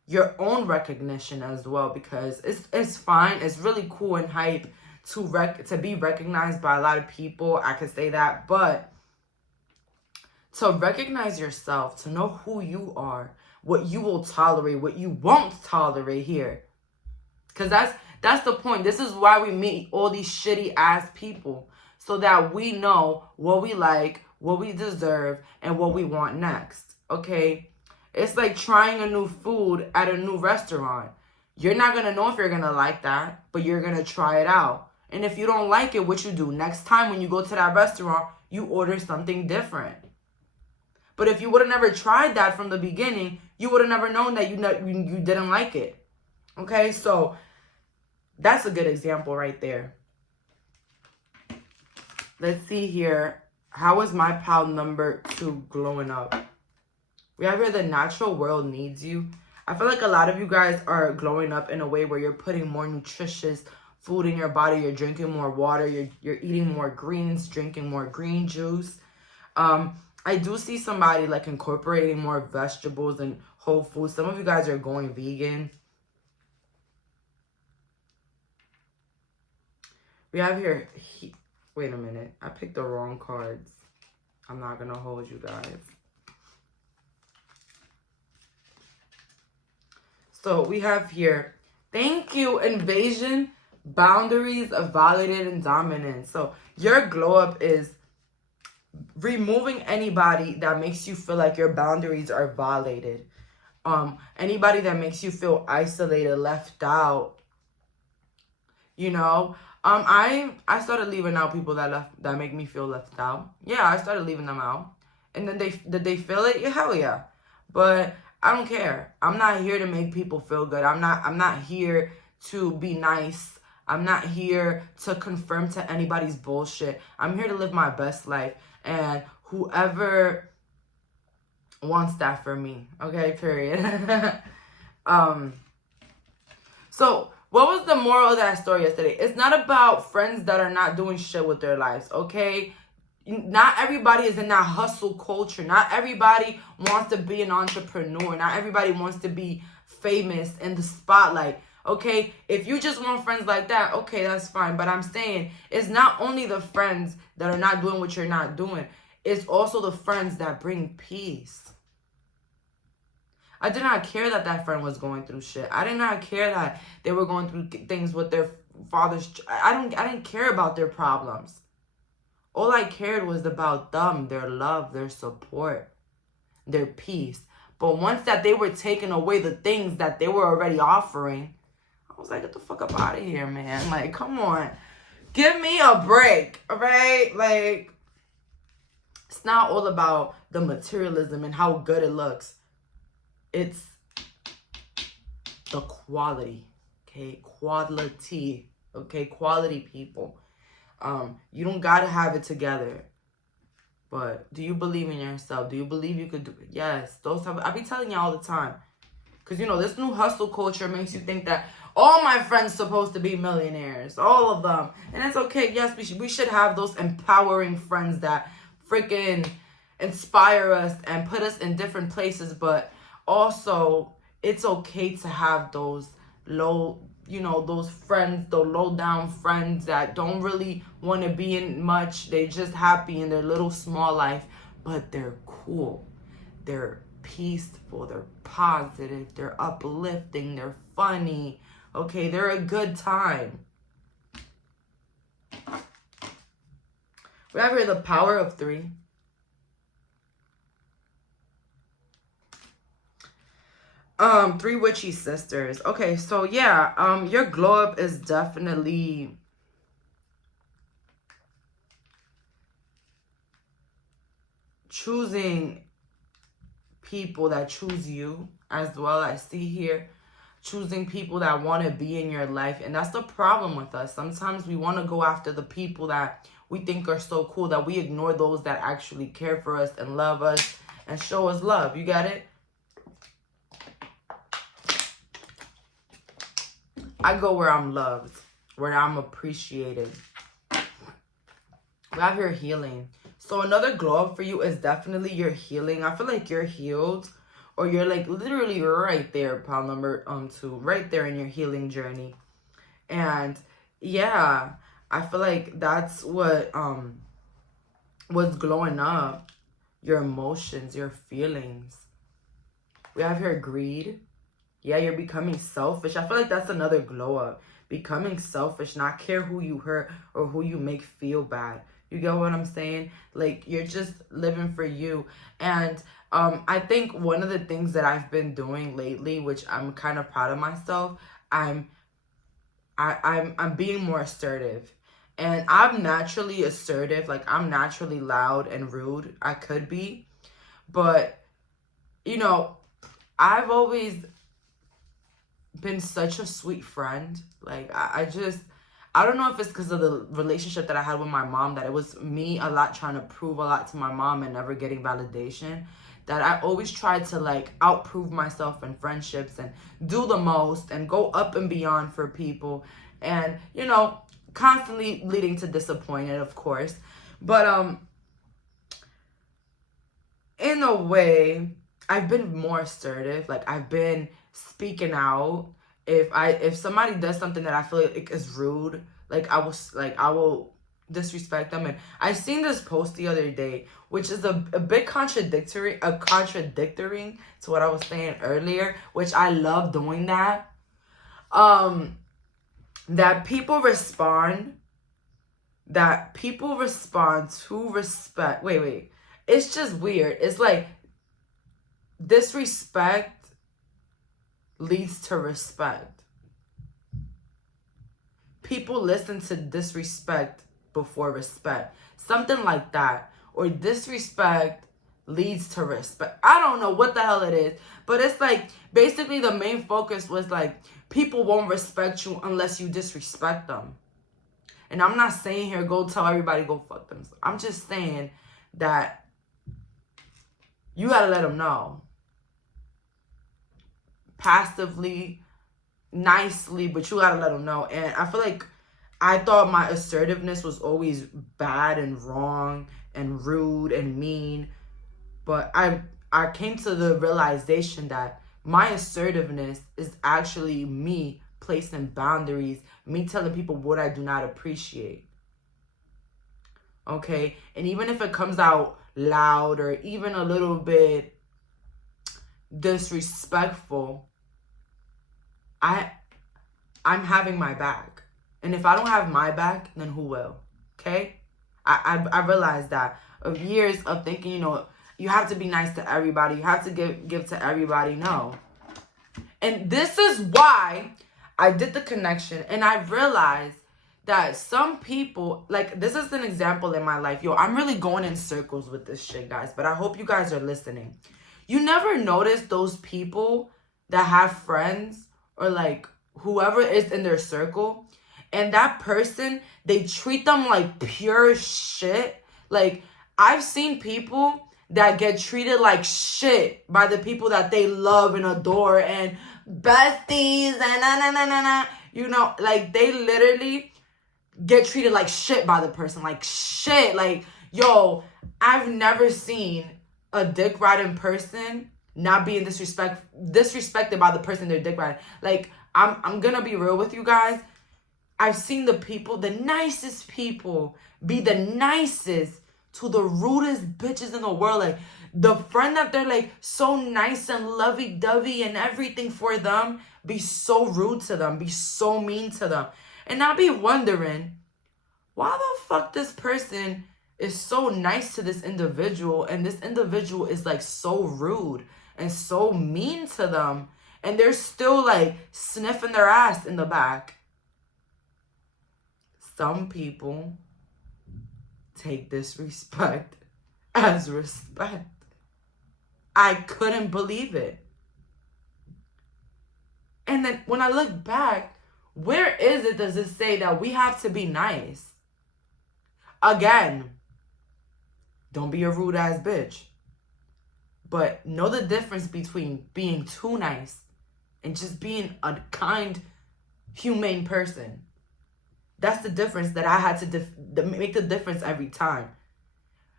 your own recognition as well, because it's fine. It's really cool and hype to be recognized by a lot of people. I could say that, but to recognize yourself, to know who you are, what you will tolerate, what you won't tolerate here. Because that's the point. This is why we meet all these shitty ass people, so that we know what we like, what we deserve, and what we want next. Okay? It's like trying a new food at a new restaurant. You're not going to know if you're going to like that, but you're going to try it out. And if you don't like it, what you do? Next time when you go to that restaurant, you order something different. But if you would have never tried that from the beginning, you would have never known that you didn't like it. Okay? So that's a good example right there. Let's see here. How is my pal number 2 glowing up? We have here the natural world needs you. I feel like a lot of you guys are glowing up in a way where you're putting more nutritious food in your body. You're drinking more water. You're eating more greens, drinking more green juice. I do see somebody like incorporating more vegetables and whole foods. Some of you guys are going vegan. We have here... Wait a minute. I picked the wrong cards. I'm not going to hold you guys. So we have here, thank you, invasion, boundaries, violated, and dominance. So your glow up is removing anybody that makes you feel like your boundaries are violated. Anybody that makes you feel isolated, left out. You know, I started leaving out people that make me feel left out. Yeah, I started leaving them out. And then did they feel it? Yeah, hell yeah. But I don't care. I'm not here to make people feel good. I'm not here to be nice. I'm not here to confirm to anybody's bullshit. I'm here to live my best life. And whoever wants that for me. Okay, period. So what was the moral of that story yesterday? It's not about friends that are not doing shit with their lives, okay? Not everybody is in that hustle culture. Not everybody wants to be an entrepreneur. Not everybody wants to be famous in the spotlight. Okay, if you just want friends like that, okay, that's fine. But I'm saying it's not only the friends that are not doing what you're not doing. It's also the friends that bring peace. I did not care that that friend was going through shit. I did not care that they were going through things with their fathers. I didn't care about their problems. All I cared was about them, their love, their support, their peace. But once that they were taking away the things that they were already offering, I was like, get the fuck up out of here, man. Like, come on. Give me a break, all right? Like, it's not all about the materialism and how good it looks. It's the quality, okay? Quality, okay? Quality people. You don't gotta have it together. But do you believe in yourself? Do you believe you could do it? Yes. I be telling you all the time. Because, you know, this new hustle culture makes you think that all my friends supposed to be millionaires. All of them. And it's okay. Yes, we should have those empowering friends that freaking inspire us and put us in different places. But also, it's okay to have those low... You know, those friends, the low-down friends that don't really want to be in much. They just happy in their little small life. But they're cool. They're peaceful. They're positive. They're uplifting. They're funny. Okay, they're a good time. We have here the power of 3. Three witchy sisters. Okay, so yeah, your glow up is definitely choosing people that choose you as well. I see here choosing people that want to be in your life. And that's the problem with us. Sometimes we want to go after the people that we think are so cool that we ignore those that actually care for us and love us and show us love. You got it? I go where I'm loved, where I'm appreciated. We have your healing. So another glow up for you is definitely your healing. I feel like you're healed, or you're like literally right there, pile number 2, right there in your healing journey. And yeah, I feel like that's what what's glowing up. Your emotions, your feelings. We have here greed. Yeah, you're becoming selfish. I feel like that's another glow up. Becoming selfish, not care who you hurt or who you make feel bad. You get what I'm saying? Like, you're just living for you. And I think one of the things that I've been doing lately, which I'm kind of proud of myself, I'm being more assertive. And I'm naturally assertive. Like, I'm naturally loud and rude. I could be. But, you know, I've always been such a sweet friend. Like, I don't know if it's because of the relationship that I had with my mom, that it was me a lot trying to prove a lot to my mom and never getting validation, that I always tried to like outprove myself in friendships and do the most and go up and beyond for people, and you know, constantly leading to disappointment, of course. But in a way, I've been more assertive. Like, I've been speaking out. If somebody does something that I feel like is rude, like I will disrespect them. And I seen this post the other day, which is a bit contradictory to what I was saying earlier, which I love doing that. That people respond to respect. Wait. It's just weird. It's like disrespect leads to respect. People listen to disrespect before respect. Something like that. Or disrespect leads to respect. I don't know what the hell it is. But it's like, basically the main focus was like, people won't respect you unless you disrespect them. And I'm not saying here, go tell everybody, go fuck them. I'm just saying that you gotta let them know. Passively, nicely, but you gotta let them know. And I feel like I thought my assertiveness was always bad and wrong and rude and mean, but I came to the realization that my assertiveness is actually me placing boundaries, me telling people what I do not appreciate. Okay? And even if it comes out loud or even a little bit disrespectful, I'm having my back. And if I don't have my back, then who will? Okay? I realized that of years of thinking, you know, you have to be nice to everybody. You have to give to everybody. No. And this is why I did the connection. And I realized that some people, like, this is an example in my life. Yo, I'm really going in circles with this shit, guys. But I hope you guys are listening. You never notice those people that have friends or like whoever is in their circle, and that person, they treat them like pure shit. Like, I've seen people that get treated like shit by the people that they love and adore and besties and you know, like they literally get treated like shit by the person, like shit. Like, yo, I've never seen a dick riding person not being disrespected by the person they're dick riding. Like, I'm gonna be real with you guys. I've seen the people, the nicest people, be the nicest to the rudest bitches in the world. Like, the friend that they're like so nice and lovey-dovey and everything for them, be so rude to them, be so mean to them. And I'll be wondering, why the fuck this person is so nice to this individual and this individual is like so rude and so mean to them, and they're still like sniffing their ass in the back. Some people take disrespect as respect. I couldn't believe it. And then when I look back, where is it does it say that we have to be nice? Again, don't be a rude ass bitch. But know the difference between being too nice and just being a kind, humane person. That's the difference that I had to make the difference every time.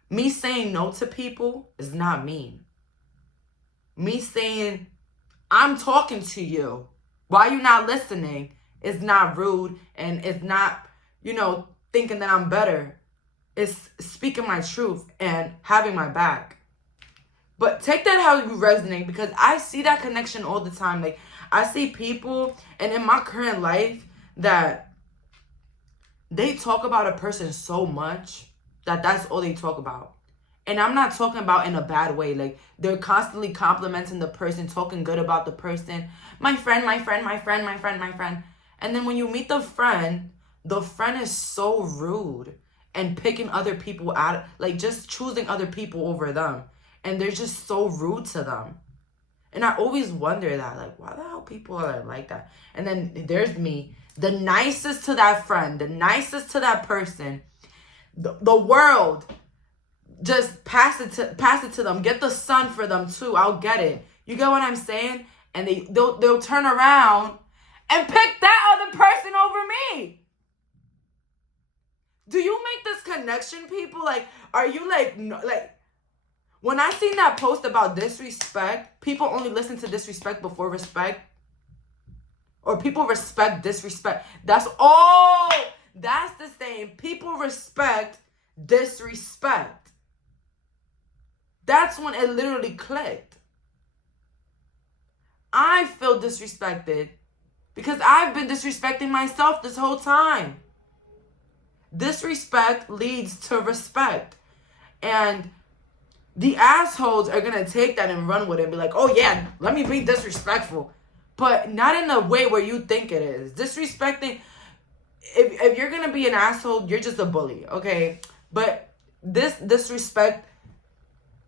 Me saying no to people is not mean. Me saying, I'm talking to you, why you not listening, is not rude, and it's not, thinking that I'm better. It's speaking my truth and having my back. But take that how you resonate, because I see that connection all the time. Like, I see people, and in my current life, that they talk about a person so much that that's all they talk about. And I'm not talking about in a bad way. Like, they're constantly complimenting the person, talking good about the person. My friend, my friend, my friend, my friend, my friend. And then when you meet the friend is so rude and picking other people out, like just choosing other people over them. And they're just so rude to them. And I always wonder that, like, why the hell people are like that? And then there's me, the nicest to that friend, the nicest to that person. The world, just pass it to them. Get the sun for them too. I'll get it. You get what I'm saying? And they'll turn around and pick that other person over me. Do you make this connection, people? Like, are you like, when I seen that post about disrespect, people only listen to disrespect before respect. Or people respect disrespect. That's the same. People respect disrespect. That's when it literally clicked. I feel disrespected because I've been disrespecting myself this whole time. Disrespect leads to respect. And the assholes are going to take that and run with it and be like, oh yeah, let me be disrespectful. But not in a way where you think it is. Disrespecting, if you're going to be an asshole, you're just a bully, okay? But this disrespect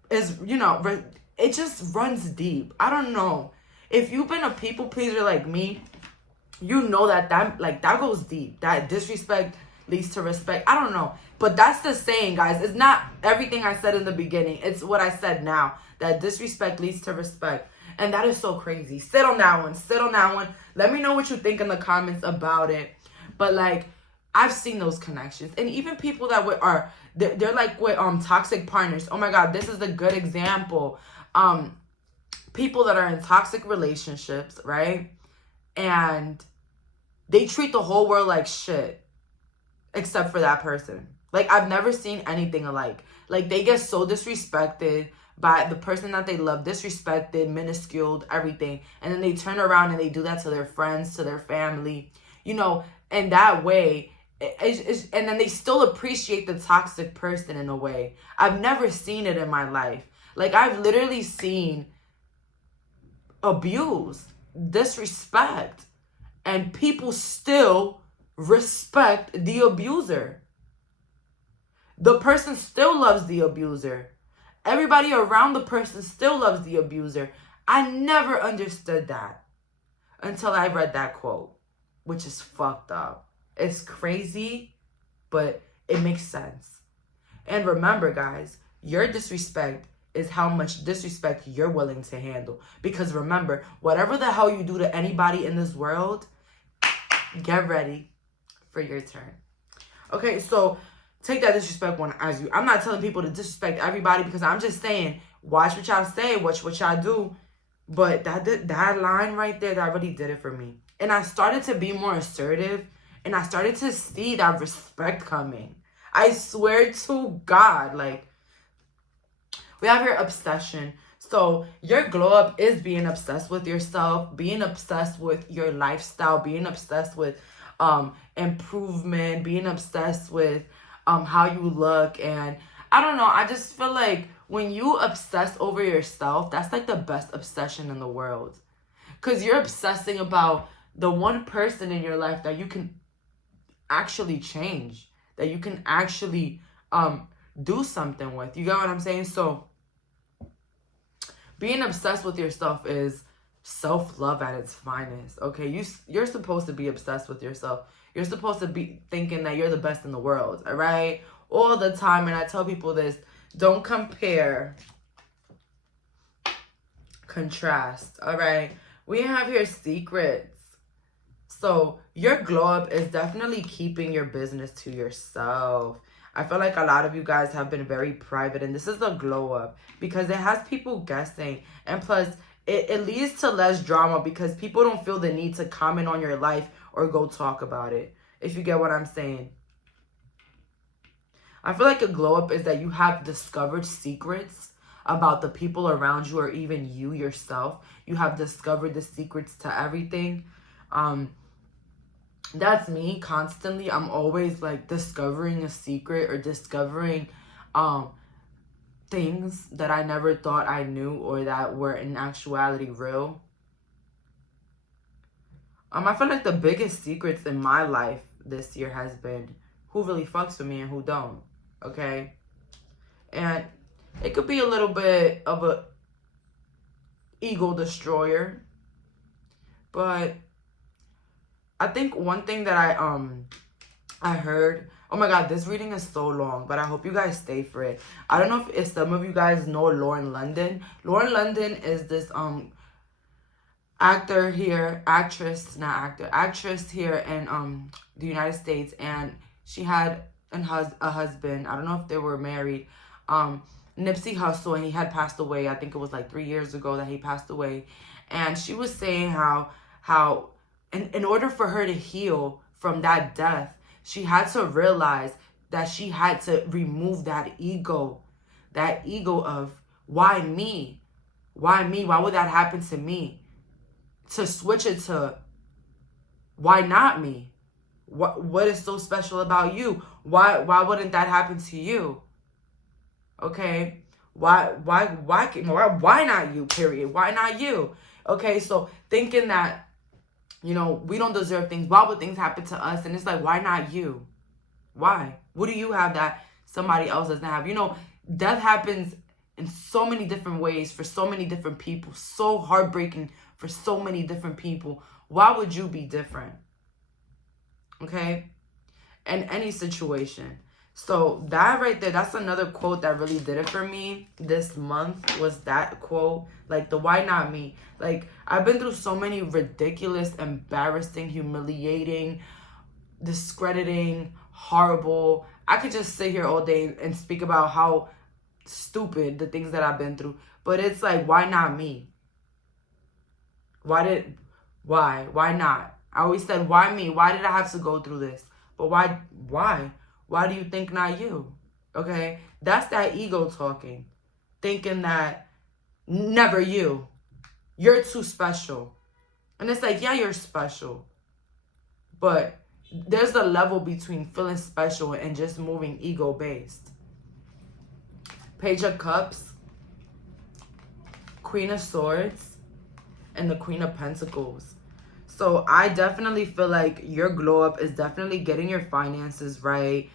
is, it just runs deep. I don't know. If you've been a people pleaser like me, you know that goes deep. That disrespect leads to respect. I don't know. But that's the saying, guys. It's not everything I said in the beginning. It's what I said now. That disrespect leads to respect. And that is so crazy. Sit on that one. Sit on that one. Let me know what you think in the comments about it. But like, I've seen those connections. And even people that they're like with toxic partners. Oh my God, this is a good example. People that are in toxic relationships, right? And they treat the whole world like shit. Except for that person. Like, I've never seen anything alike. Like, they get so disrespected by the person that they love, disrespected, minusculed, everything. And then they turn around and they do that to their friends, to their family, and that way. And then they still appreciate the toxic person in a way. I've never seen it in my life. Like, I've literally seen abuse, disrespect, and people still respect the abuser. The person still loves the abuser. Everybody around the person still loves the abuser. I never understood that until I read that quote, which is fucked up. It's crazy, but it makes sense. And remember, guys, your disrespect is how much disrespect you're willing to handle. Because remember, whatever the hell you do to anybody in this world, get ready for your turn. Okay, so take that disrespect one as you. I'm not telling people to disrespect everybody, because I'm just saying, watch what y'all say, watch what y'all do. But that line right there, that really did it for me. And I started to be more assertive, and I started to see that respect coming. I swear to God, like, we have your obsession. So your glow up is being obsessed with yourself, being obsessed with your lifestyle, being obsessed with improvement, being obsessed with how you look. And I don't know, I just feel like when you obsess over yourself, that's like the best obsession in the world. Because you're obsessing about the one person in your life that you can actually change, that you can actually do something with. You get what I'm saying? So being obsessed with yourself is self-love at its finest. Okay, you're supposed to be obsessed with yourself. You're supposed to be thinking that you're the best in the world. All right, all the time. And I tell people this: don't compare, contrast. All right, we have here secrets. So your glow up is definitely keeping your business to yourself. I feel like a lot of you guys have been very private, and this is a glow up because it has people guessing. And plus, it leads to less drama because people don't feel the need to comment on your life or go talk about it, if you get what I'm saying. I feel like a glow up is that you have discovered secrets about the people around you or even you yourself. You have discovered the secrets to everything. That's me constantly. I'm always like discovering a secret or discovering things that I never thought I knew or that were in actuality real. I feel like the biggest secrets in my life this year has been who really fucks with me and who don't. Okay? And it could be a little bit of a ego destroyer, but I think one thing that I heard, oh my god, this reading is so long, but I hope you guys stay for it. I don't know if some of you guys know Lauren London. Lauren London is this actress here in the United States, and she had a husband. I don't know if they were married. Nipsey Hussle, and he had passed away. I think it was like 3 years ago that he passed away. And she was saying how in order for her to heal from that death, she had to realize that she had to remove that ego of why me? Why me? Why would that happen to me? To switch it to why not me? What is so special about you? Why wouldn't that happen to you? Okay? Why not you, period? Why not you? Okay, so thinking that, you know, we don't deserve things. Why would things happen to us? And it's like, why not you? Why? What do you have that somebody else doesn't have? You know, death happens in so many different ways for so many different people. So heartbreaking for so many different people. Why would you be different? Okay? In any situation. So that right there, that's another quote that really did it for me this month, was that quote. Like the why not me? Like I've been through so many ridiculous, embarrassing, humiliating, discrediting, horrible. I could just sit here all day and speak about how stupid the things that I've been through. But it's like, why not me? Why not? I always said, why me? Why did I have to go through this? But why? Why do you think not you? Okay? That's that ego talking. Thinking that never you. You're too special. And it's like, yeah, you're special. But there's a level between feeling special and just moving ego-based. Page of Cups, Queen of Swords, and the Queen of Pentacles. So I definitely feel like your glow up is definitely getting your finances right,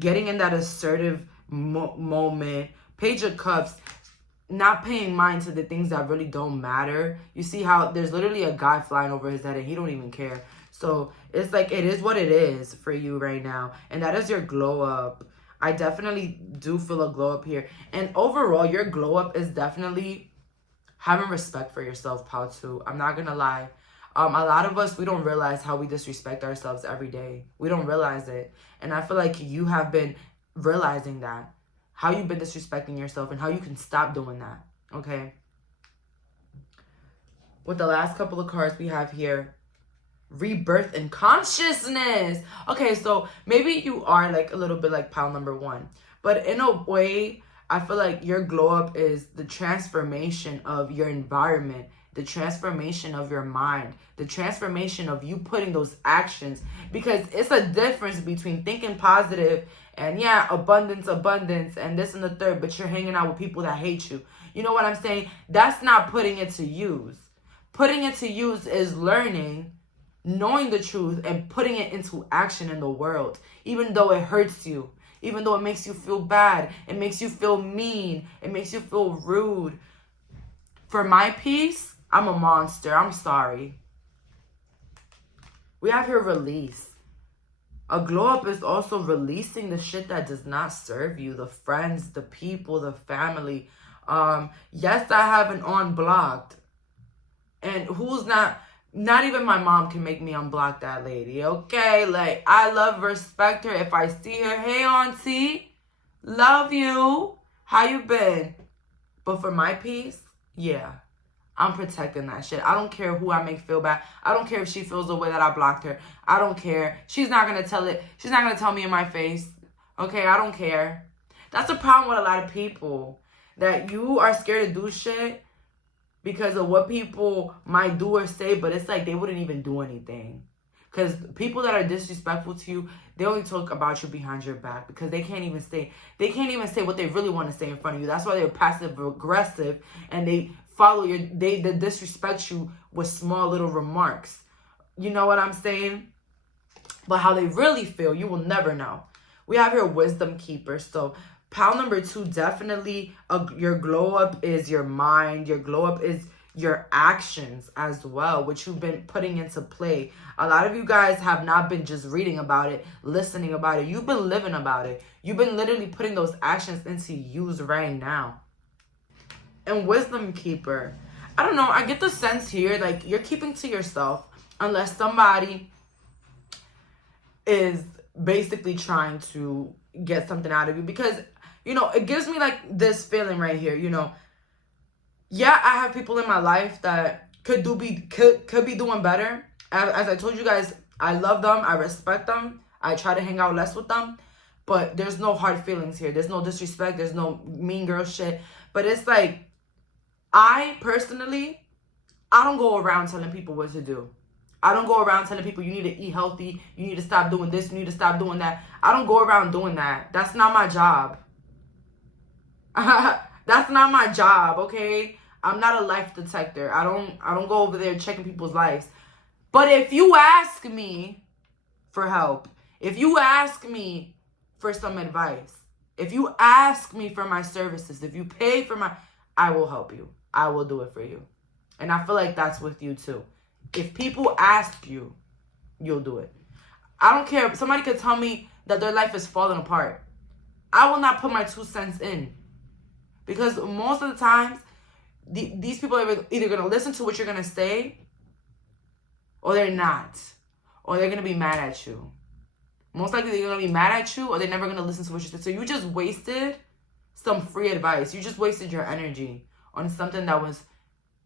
getting in that assertive moment. Page of Cups, not paying mind to the things that really don't matter. You see how there's literally a guy flying over his head and he don't even care. So it's like, it is what it is for you right now. And that is your glow up. I definitely do feel a glow up here. And overall, your glow up is definitely having respect for yourself, pal, too. I'm not going to lie. A lot of us, we don't realize how we disrespect ourselves every day. We don't realize it. And I feel like you have been realizing that. How you've been disrespecting yourself and how you can stop doing that. Okay? With the last couple of cards we have here, rebirth and consciousness. Okay, so maybe you are like a little bit like pile number one. But in a way, I feel like your glow up is the transformation of your environment, the transformation of your mind, the transformation of you putting those actions. Because it's a difference between thinking positive and, yeah, abundance, and this and the third, but you're hanging out with people that hate you. You know what I'm saying? That's not putting it to use. Putting it to use is learning, knowing the truth, and putting it into action in the world, even though it hurts you. even though it makes you feel bad. It makes you feel mean. It makes you feel rude. For my peace, I'm a monster. I'm sorry. We have here release. A glow up is also releasing the shit that does not serve you. The friends, the people, the family. Yes, I have an unblocked. And who's not even my mom can make me unblock that lady, okay? Like, I love, respect her. If I see her, hey, auntie, love you. How you been? But for my peace, yeah, I'm protecting that shit. I don't care who I make feel bad. I don't care if she feels the way that I blocked her. I don't care. She's not going to tell it. She's not going to tell me in my face, okay? I don't care. That's the problem with a lot of people, that you are scared to do shit because of what people might do or say, but it's like they wouldn't even do anything. Because people that are disrespectful to you, they only talk about you behind your back because they can't even say what they really want to say in front of you. That's why they're passive aggressive and they follow they disrespect you with small little remarks. You know what I'm saying? But how they really feel, you will never know. We have here wisdom keeper. So pile number 2, definitely your glow up is your mind. Your glow up is your actions as well, which you've been putting into play. A lot of you guys have not been just reading about it, listening about it. You've been living about it. You've been literally putting those actions into use right now. And wisdom keeper, I don't know, I get the sense here, like, you're keeping to yourself unless somebody is basically trying to get something out of you. Because, you know, it gives me like this feeling right here, you know. Yeah, I have people in my life that could be doing better. As I told you guys, I love them, I respect them, I try to hang out less with them, but there's no hard feelings here. There's no disrespect, there's no mean girl shit. But it's like, I personally, I don't go around telling people what to do. I don't go around telling people you need to eat healthy, you need to stop doing this, you need to stop doing that. I don't go around doing that. That's not my job. That's not my job, okay? I'm not a life detector. I don't go over there checking people's lives. But if you ask me for help, if you ask me for some advice, if you ask me for my services, if you pay for I will help you. I will do it for you. And I feel like that's with you too. If people ask you, you'll do it. I don't care. Somebody could tell me that their life is falling apart. I will not put my 2 cents in. Because most of the times, these people are either going to listen to what you're going to say, or they're not. Or they're going to be mad at you. Most likely they're going to be mad at you, or they're never going to listen to what you say. So you just wasted some free advice. You just wasted your energy on something that was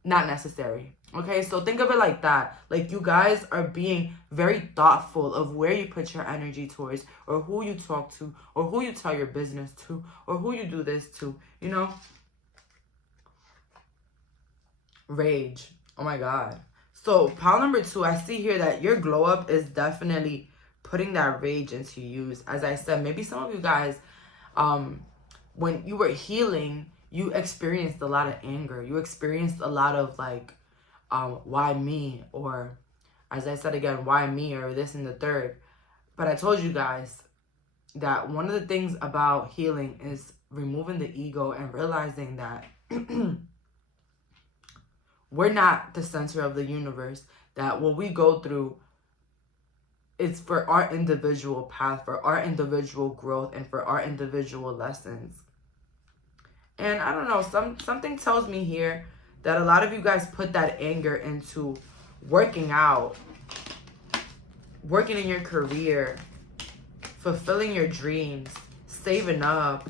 not necessary. Okay, so think of it like that. Like, you guys are being very thoughtful of where you put your energy towards, or who you talk to, or who you tell your business to, or who you do this to, you know? Rage. Oh my God. So pile number 2, I see here that your glow up is definitely putting that rage into use. As I said, maybe some of you guys, when you were healing, you experienced a lot of anger. You experienced a lot of like, why me? Or as I said again, why me? Or this and the third. But I told you guys that one of the things about healing is removing the ego and realizing that we're not the center of the universe. That what we go through is for our individual path, for our individual growth, and for our individual lessons. And I don't know, something tells me here that a lot of you guys put that anger into working out, working in your career, fulfilling your dreams, saving up,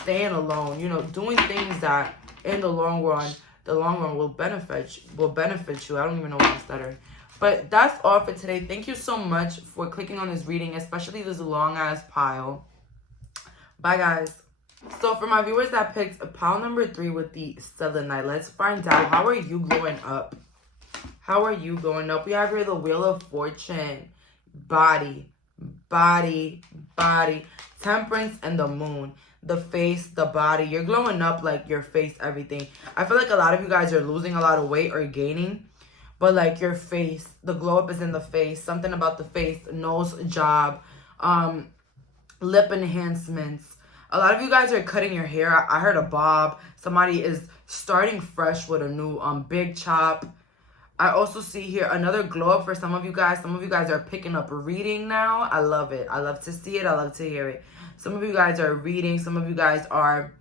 staying alone, you know, doing things that in the long run will benefit you. I don't even know what I'm stuttering. But that's all for today. Thank you so much for clicking on this reading, especially this long ass pile. Bye guys. So for my viewers that picked pile number 3 with the selenite, let's find out, how are you glowing up? How are you glowing up? We have here the Wheel of Fortune, body, temperance, and the moon. The face, the body. You're glowing up, like your face, everything. I feel like a lot of you guys are losing a lot of weight or gaining. But like your face, the glow up is in the face. Something about the face, nose job. lip enhancements. A lot of you guys are cutting your hair. I heard a bob. Somebody is starting fresh with a new big chop. I also see here another glow up for some of you guys. Some of you guys are picking up reading now. I love it. I love to see it. I love to hear it. Some of you guys are reading. Some of you guys are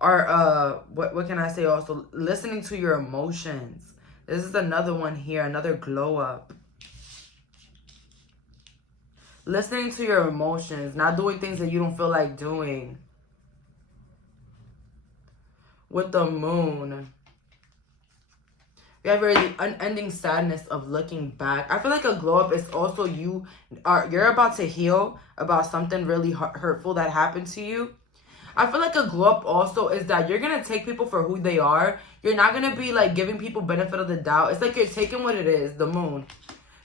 what can I say, also listening to your emotions. This is another one here, another glow up. Listening to your emotions, not doing things that you don't feel like doing. With the moon, we have the unending sadness of looking back. I feel like a glow up is also you're about to heal about something really hurtful that happened to you. I feel like a glow up also is that you're going to take people for who they are. You're not going to be like giving people benefit of the doubt. It's like you're taking what it is, the moon.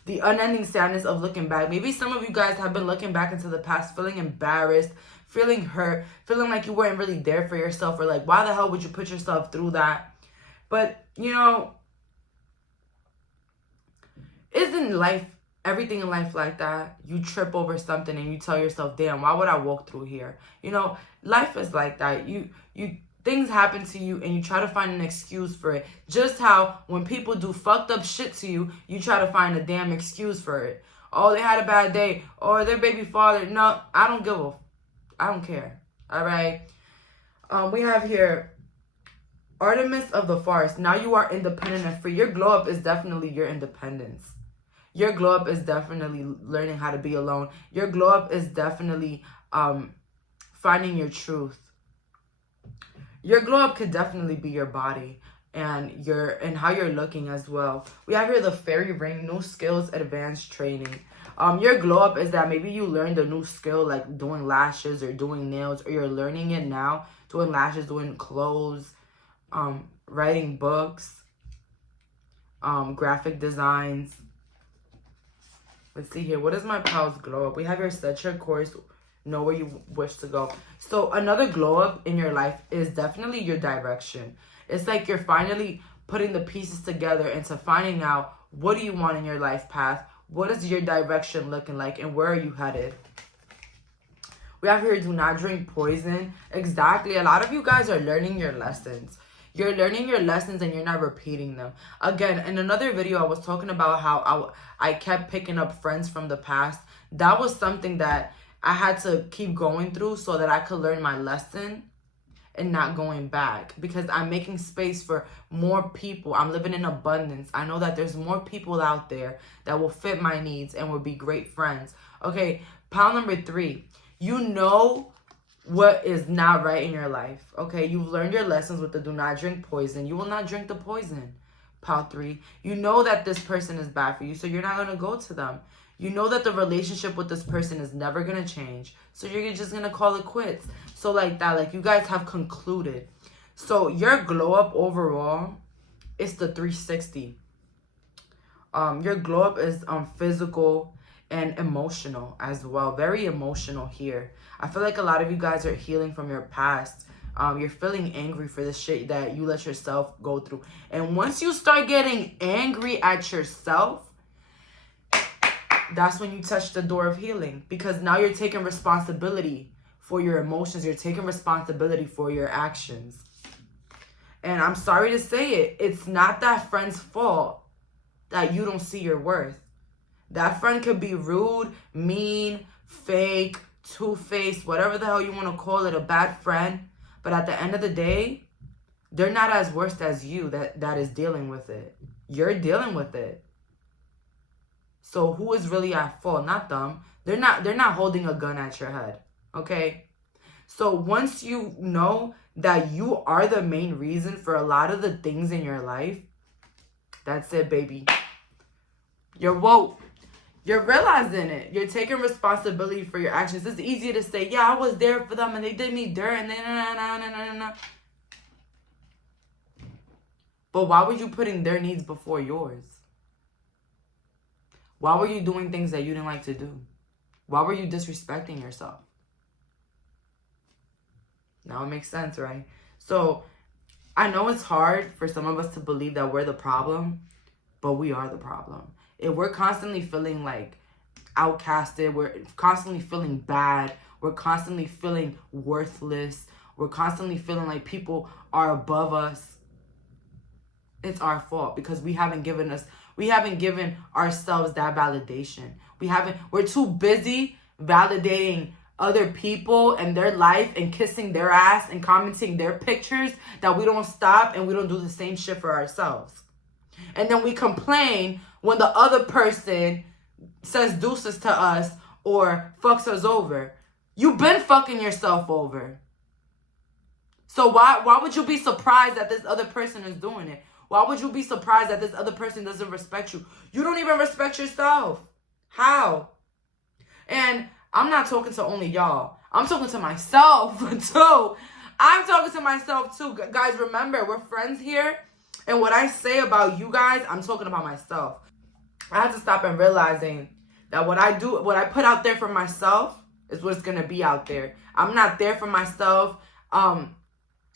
The unending sadness of looking back. Maybe some of you guys have been looking back into the past, feeling embarrassed, feeling hurt, feeling like you weren't really there for yourself, or like, why the hell would you put yourself through that? But, you know, isn't life, everything in life like that? You trip over something and you tell yourself, damn, why would I walk through here? You know, life is like that. Things happen to you and you try to find an excuse for it. Just how when people do fucked up shit to you, you try to find a damn excuse for it. Oh, they had a bad day. Or their baby father. No, I don't care. All right. We have here Artemis of the Forest. Now you are independent and free. Your glow up is definitely your independence. Your glow up is definitely learning how to be alone. Your glow up is definitely finding your truth. Your glow up could definitely be your body and how you're looking as well. We have here the fairy ring, new skills, advanced training. Your glow up is that maybe you learned a new skill like doing lashes or doing nails, or you're learning it now, doing lashes, doing clothes, writing books, graphic designs. Let's see here. What is my pal's glow up? We have here set your course, know where you wish to go. So another glow up in your life is definitely your direction. It's like you're finally putting the pieces together into finding out, what do you want in your life path? What is your direction looking like, and where are you headed? We have here, do not drink poison. Exactly. A lot of you guys are learning your lessons. You're learning your lessons and you're not repeating them. Again, in another video, I was talking about how I kept picking up friends from the past. That was something that I had to keep going through so that I could learn my lesson and not going back, because I'm making space for more people. I'm living in abundance. I know that there's more people out there that will fit my needs and will be great friends. Okay, pile number 3. You know what is not right in your life. Okay, you've learned your lessons with the do not drink poison. You will not drink the poison. Pile 3. You know that this person is bad for you, so you're not going to go to them. You know that the relationship with this person is never going to change, so you're just going to call it quits. So like that, like you guys have concluded. So your glow up overall is the 360. Your glow up is physical and emotional as well. Very emotional here. I feel like a lot of you guys are healing from your past. You're feeling angry for the shit that you let yourself go through. And once you start getting angry at yourself, that's when you touch the door of healing, because now you're taking responsibility for your emotions. You're taking responsibility for your actions. And I'm sorry to say it, it's not that friend's fault that you don't see your worth. That friend could be rude, mean, fake, two-faced, whatever the hell you want to call it, a bad friend. But at the end of the day, they're not as worse as you that is dealing with it. You're dealing with it. So who is really at fault? Not them. They're not holding a gun at your head. Okay? So once you know that you are the main reason for a lot of the things in your life, that's it, baby. You're woke. You're realizing it. You're taking responsibility for your actions. It's easy to say, yeah, I was there for them and they did me dirt and they nah. But why were you putting their needs before yours? Why were you doing things that you didn't like to do? Why were you disrespecting yourself? Now it makes sense, right? So I know it's hard for some of us to believe that we're the problem, but we are the problem. If we're constantly feeling like outcasted. We're constantly feeling bad. We're constantly feeling worthless. We're constantly feeling like people are above us. It's our fault because we haven't given ourselves that validation. We're too busy validating other people and their life and kissing their ass and commenting their pictures that we don't stop and we don't do the same shit for ourselves. And then we complain when the other person says deuces to us or fucks us over. You've been fucking yourself over. So why would you be surprised that this other person is doing it? Why would you be surprised that this other person doesn't respect you? You don't even respect yourself. How? And I'm not talking to only y'all. I'm talking to myself too. I'm talking to myself too. Guys, remember, we're friends here. And what I say about you guys, I'm talking about myself. I had to stop and realizing that what I put out there for myself is what's going to be out there. I'm not there for myself. I'm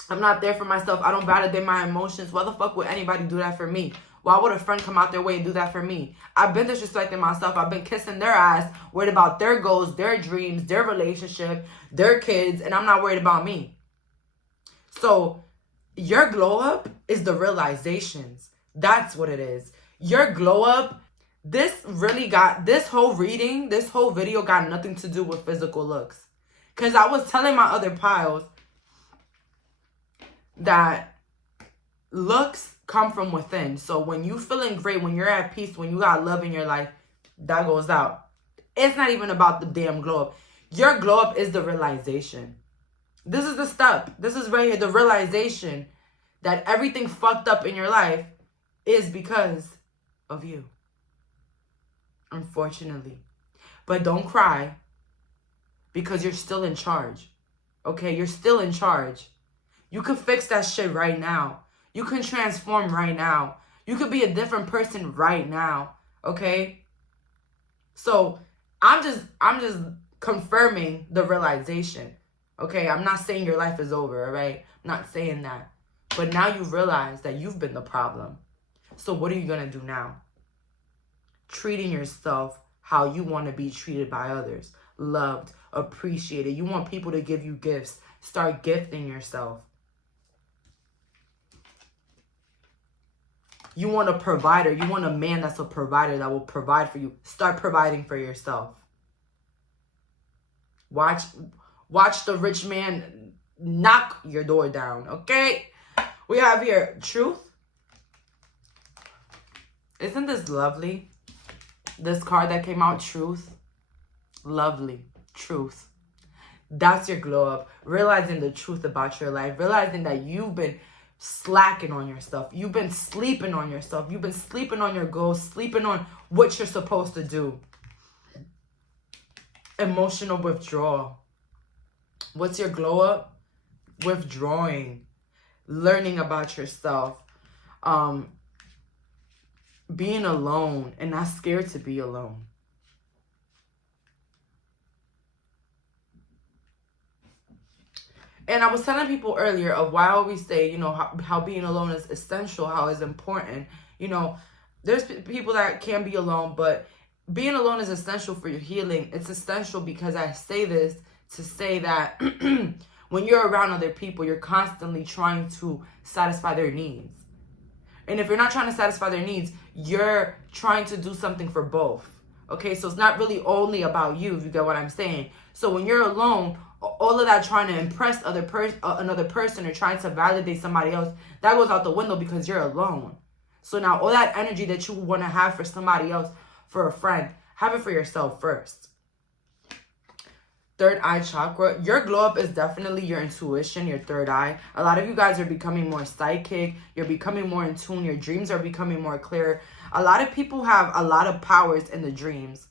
not there for myself. I don't validate my emotions. Why the fuck would anybody do that for me? Why would a friend come out their way and do that for me? I've been disrespecting myself. I've been kissing their ass, worried about their goals, their dreams, their relationship, their kids, and I'm not worried about me. So your glow up is the realizations. That's what it is. Your glow up, this whole video got nothing to do with physical looks. Because I was telling my other piles that looks come from within. So when you feeling great, when you're at peace, when you got love in your life, that goes out. It's not even about the damn glow up. Your glow up is the realization. This is the step. This is right here, the realization that everything fucked up in your life is because of you. Unfortunately. But don't cry because you're still in charge. Okay? You're still in charge. You can fix that shit right now. You can transform right now. You could be a different person right now. Okay? So I'm just confirming the realization. Okay? I'm not saying your life is over, all right? I'm not saying that. But now you realize that you've been the problem. So what are you going to do now? Treating yourself how you want to be treated by others. Loved, appreciated. You want people to give you gifts. Start gifting yourself. You want a provider. You want a man that's a provider that will provide for you. Start providing for yourself. Watch the rich man knock your door down, okay? We have here truth. Isn't this lovely? This card that came out, truth. Lovely. Truth. That's your glow up. Realizing the truth about your life. Realizing that you've been slacking on yourself. You've been sleeping on yourself. You've been sleeping on your goals. Sleeping on what you're supposed to do. Emotional withdrawal. What's your glow up? Withdrawing. Learning about yourself. Being alone and not scared to be alone. And I was telling people earlier of why I always say, you know, how being alone is essential, how it's important. You know, there's people that can be alone, but being alone is essential for your healing. It's essential because I say this to say that when you're around other people, you're constantly trying to satisfy their needs. And if you're not trying to satisfy their needs, you're trying to do something for both. Okay, so it's not really only about you, if you get what I'm saying. So when you're alone, all of that trying to impress another person or trying to validate somebody else, that goes out the window because you're alone. So now all that energy that you want to have for somebody else, for a friend, have it for yourself first. Third eye chakra. Your glow up is definitely your intuition, your third eye. A lot of you guys are becoming more psychic. You're becoming more in tune. Your dreams are becoming more clear. A lot of people have a lot of powers in the dreams.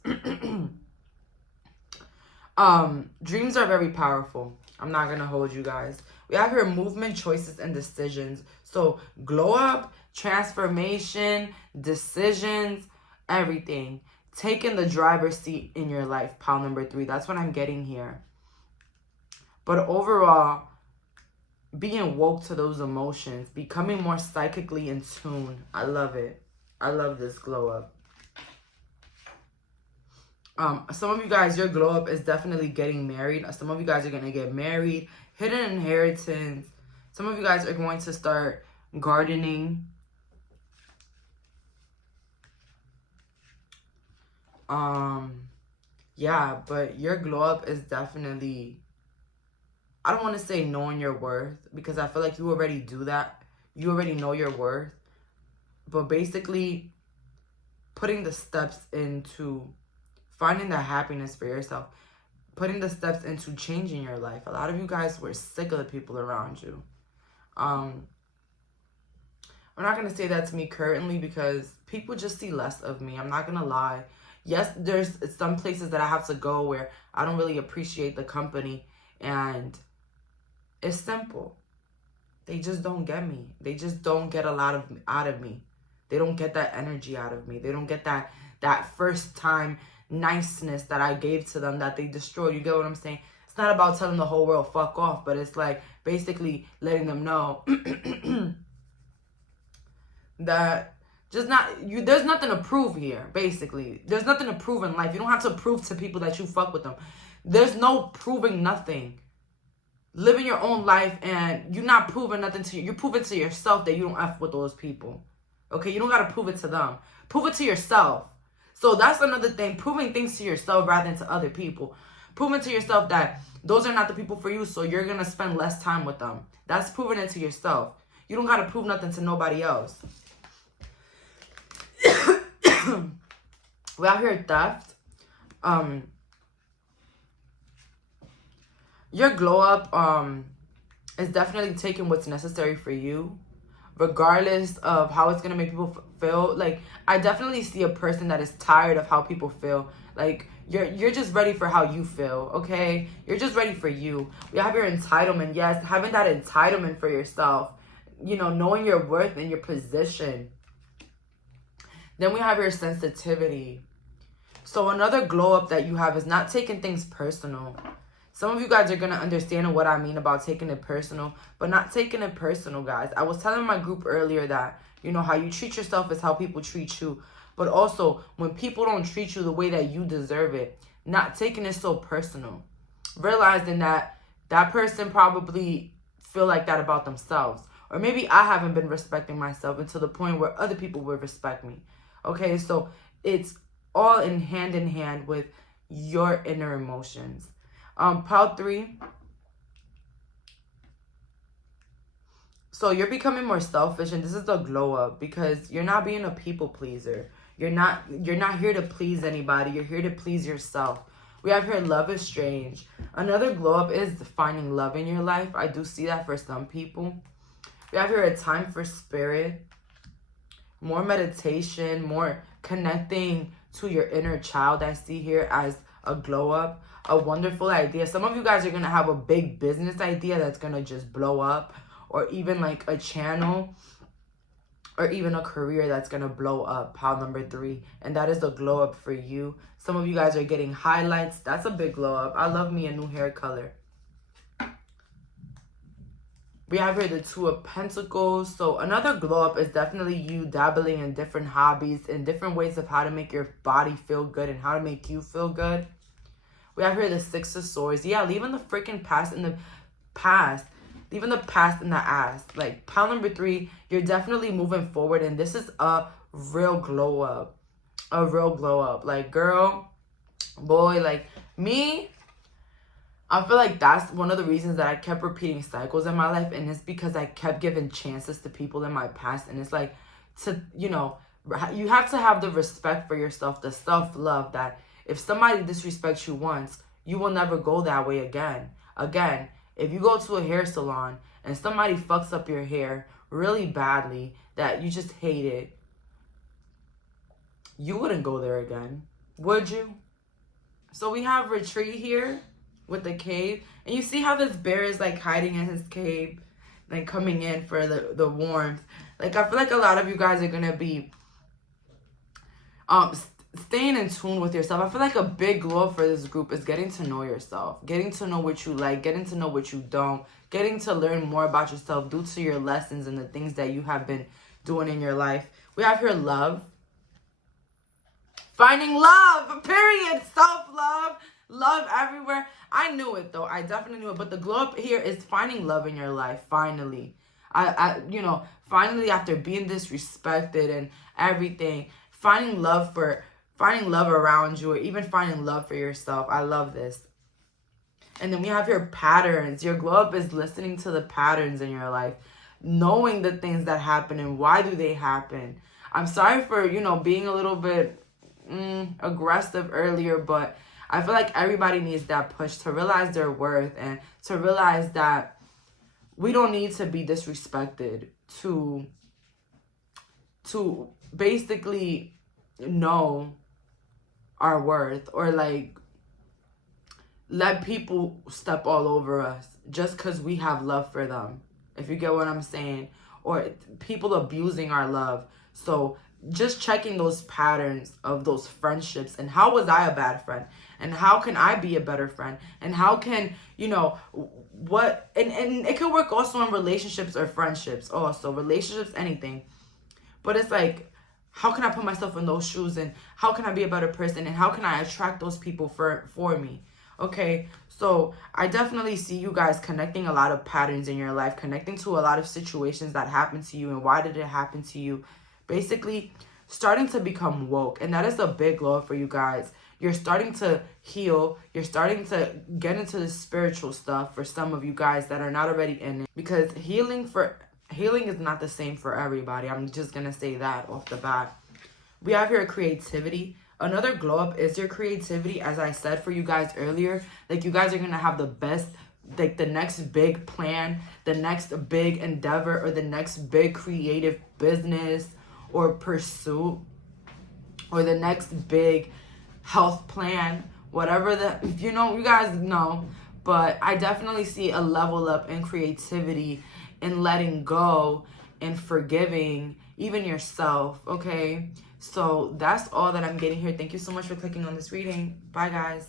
Dreams are very powerful. I'm not going to hold you guys. We have here movement, choices, and decisions. So glow up, transformation, decisions, everything. Taking the driver's seat in your life, pile number 3. That's what I'm getting here. But overall, being woke to those emotions, becoming more psychically in tune. I love it. I love this glow up. Some of you guys, your glow up is definitely getting married. Some of you guys are going to get married. Hidden inheritance. Some of you guys are going to start gardening. Yeah, but your glow up is definitely, I don't want to say knowing your worth, because I feel like you already do that. You already know your worth. But basically, putting the steps into finding that happiness for yourself. Putting the steps into changing your life. A lot of you guys were sick of the people around you. I'm not going to say that to me currently, because people just see less of me. I'm not going to lie. Yes, there's some places that I have to go where I don't really appreciate the company. And it's simple. They just don't get me. They just don't get a lot out of me. They don't get that energy out of me. They don't get that first time niceness that I gave to them that they destroyed. You get what I'm saying? It's not about telling the whole world fuck off, but it's like basically letting them know that just not you. There's nothing to prove here. Basically, there's nothing to prove in life. You don't have to prove to people that you fuck with them. There's no proving nothing. Living your own life, and you're not proving nothing to you. You're proving to yourself that you don't F with those people. Okay, you don't got to prove it to them. Prove it to yourself. So that's another thing. Proving things to yourself rather than to other people. Proving to yourself that those are not the people for you, so you're going to spend less time with them. That's proving it to yourself. You don't got to prove nothing to nobody else. We out here theft. Your glow up is definitely taking what's necessary for you, regardless of how it's going to make people feel. Like, I definitely see a person that is tired of how people feel. Like, you're just ready for how you feel, okay? You're just ready for you. We have your entitlement. Yes, having that entitlement for yourself. You know, knowing your worth and your position. Then we have your sensitivity. So another glow up that you have is not taking things personal. Some of you guys are going to understand what I mean about taking it personal, but not taking it personal, guys. I was telling my group earlier that, you know, how you treat yourself is how people treat you. But also, when people don't treat you the way that you deserve it, not taking it so personal. Realizing that that person probably feel like that about themselves. Or maybe I haven't been respecting myself until the point where other people will respect me. Okay, so it's all in hand with your inner emotions. Pile 3. So you're becoming more selfish, and this is the glow up, because you're not being a people pleaser. You're not here to please anybody. You're here to please yourself. We have here love is strange. Another glow up is finding love in your life. I do see that for some people. We have here a time for spirit. More meditation, more connecting to your inner child. I see here as a glow up. A wonderful idea. Some of you guys are going to have a big business idea that's going to just blow up, or even like a channel, or even a career that's going to blow up. Pile number 3. And that is the glow up for you. Some of you guys are getting highlights. That's a big glow up. I love me a new hair color. We have here the 2 of Pentacles. So another glow up is definitely you dabbling in different hobbies, in different ways of how to make your body feel good and how to make you feel good. We have here the 6 of Swords. Yeah, leaving the freaking past in the past. Leaving the past in the ass. Like, pile number 3, you're definitely moving forward. And this is a real glow up. A real glow up. Like, girl, boy, like, me, I feel like that's one of the reasons that I kept repeating cycles in my life. And it's because I kept giving chances to people in my past. And it's like, to, you know, you have to have the respect for yourself, the self-love that if somebody disrespects you once, you will never go that way again. Again, if you go to a hair salon and somebody fucks up your hair really badly that you just hate it, you wouldn't go there again, would you? So we have retreat here with the cave. And you see how this bear is like hiding in his cave, like coming in for the warmth. Like, I feel like a lot of you guys are going to be staying in tune with yourself. I feel like a big glow for this group is getting to know yourself, getting to know what you like, getting to know what you don't, getting to learn more about yourself due to your lessons and the things that you have been doing in your life. We have here love, Finding love, period. Self-love, love everywhere. I knew it though. I definitely knew it. But the glow up here is finding love in your life, finally. Finally after being disrespected and everything, finding love around you, or even finding love for yourself. I love this. And then we have your patterns. Your glow up is listening to the patterns in your life, knowing the things that happen and why do they happen. I'm sorry for, being a little bit aggressive earlier, but I feel like everybody needs that push to realize their worth and to realize that we don't need to be disrespected to basically know our worth, or like let people step all over us just because we have love for them, if you get what I'm saying, or people abusing our love. So just checking those patterns of those friendships, and how was I a bad friend, and how can I be a better friend, and how can, what, and it could work also in relationships or friendships, also relationships, anything. But it's like, how can I put myself in those shoes, and how can I be a better person, and how can I attract those people for me? Okay, so I definitely see you guys connecting a lot of patterns in your life, connecting to a lot of situations that happened to you, and why did it happen to you? Basically, starting to become woke, and that is a big glow for you guys. You're starting to heal. You're starting to get into the spiritual stuff for some of you guys that are not already in it, because healing is not the same for everybody. I'm just gonna say that off the bat. We have your creativity. Another glow up is your creativity. As I said for you guys earlier, like you guys are gonna have the best, like the next big plan, the next big endeavor, or the next big creative business or pursuit, or the next big health plan, whatever you guys know. But I definitely see a level up in creativity, in letting go, and forgiving even yourself. Okay, so that's all that I'm getting here. Thank you so much for clicking on this reading. Bye guys.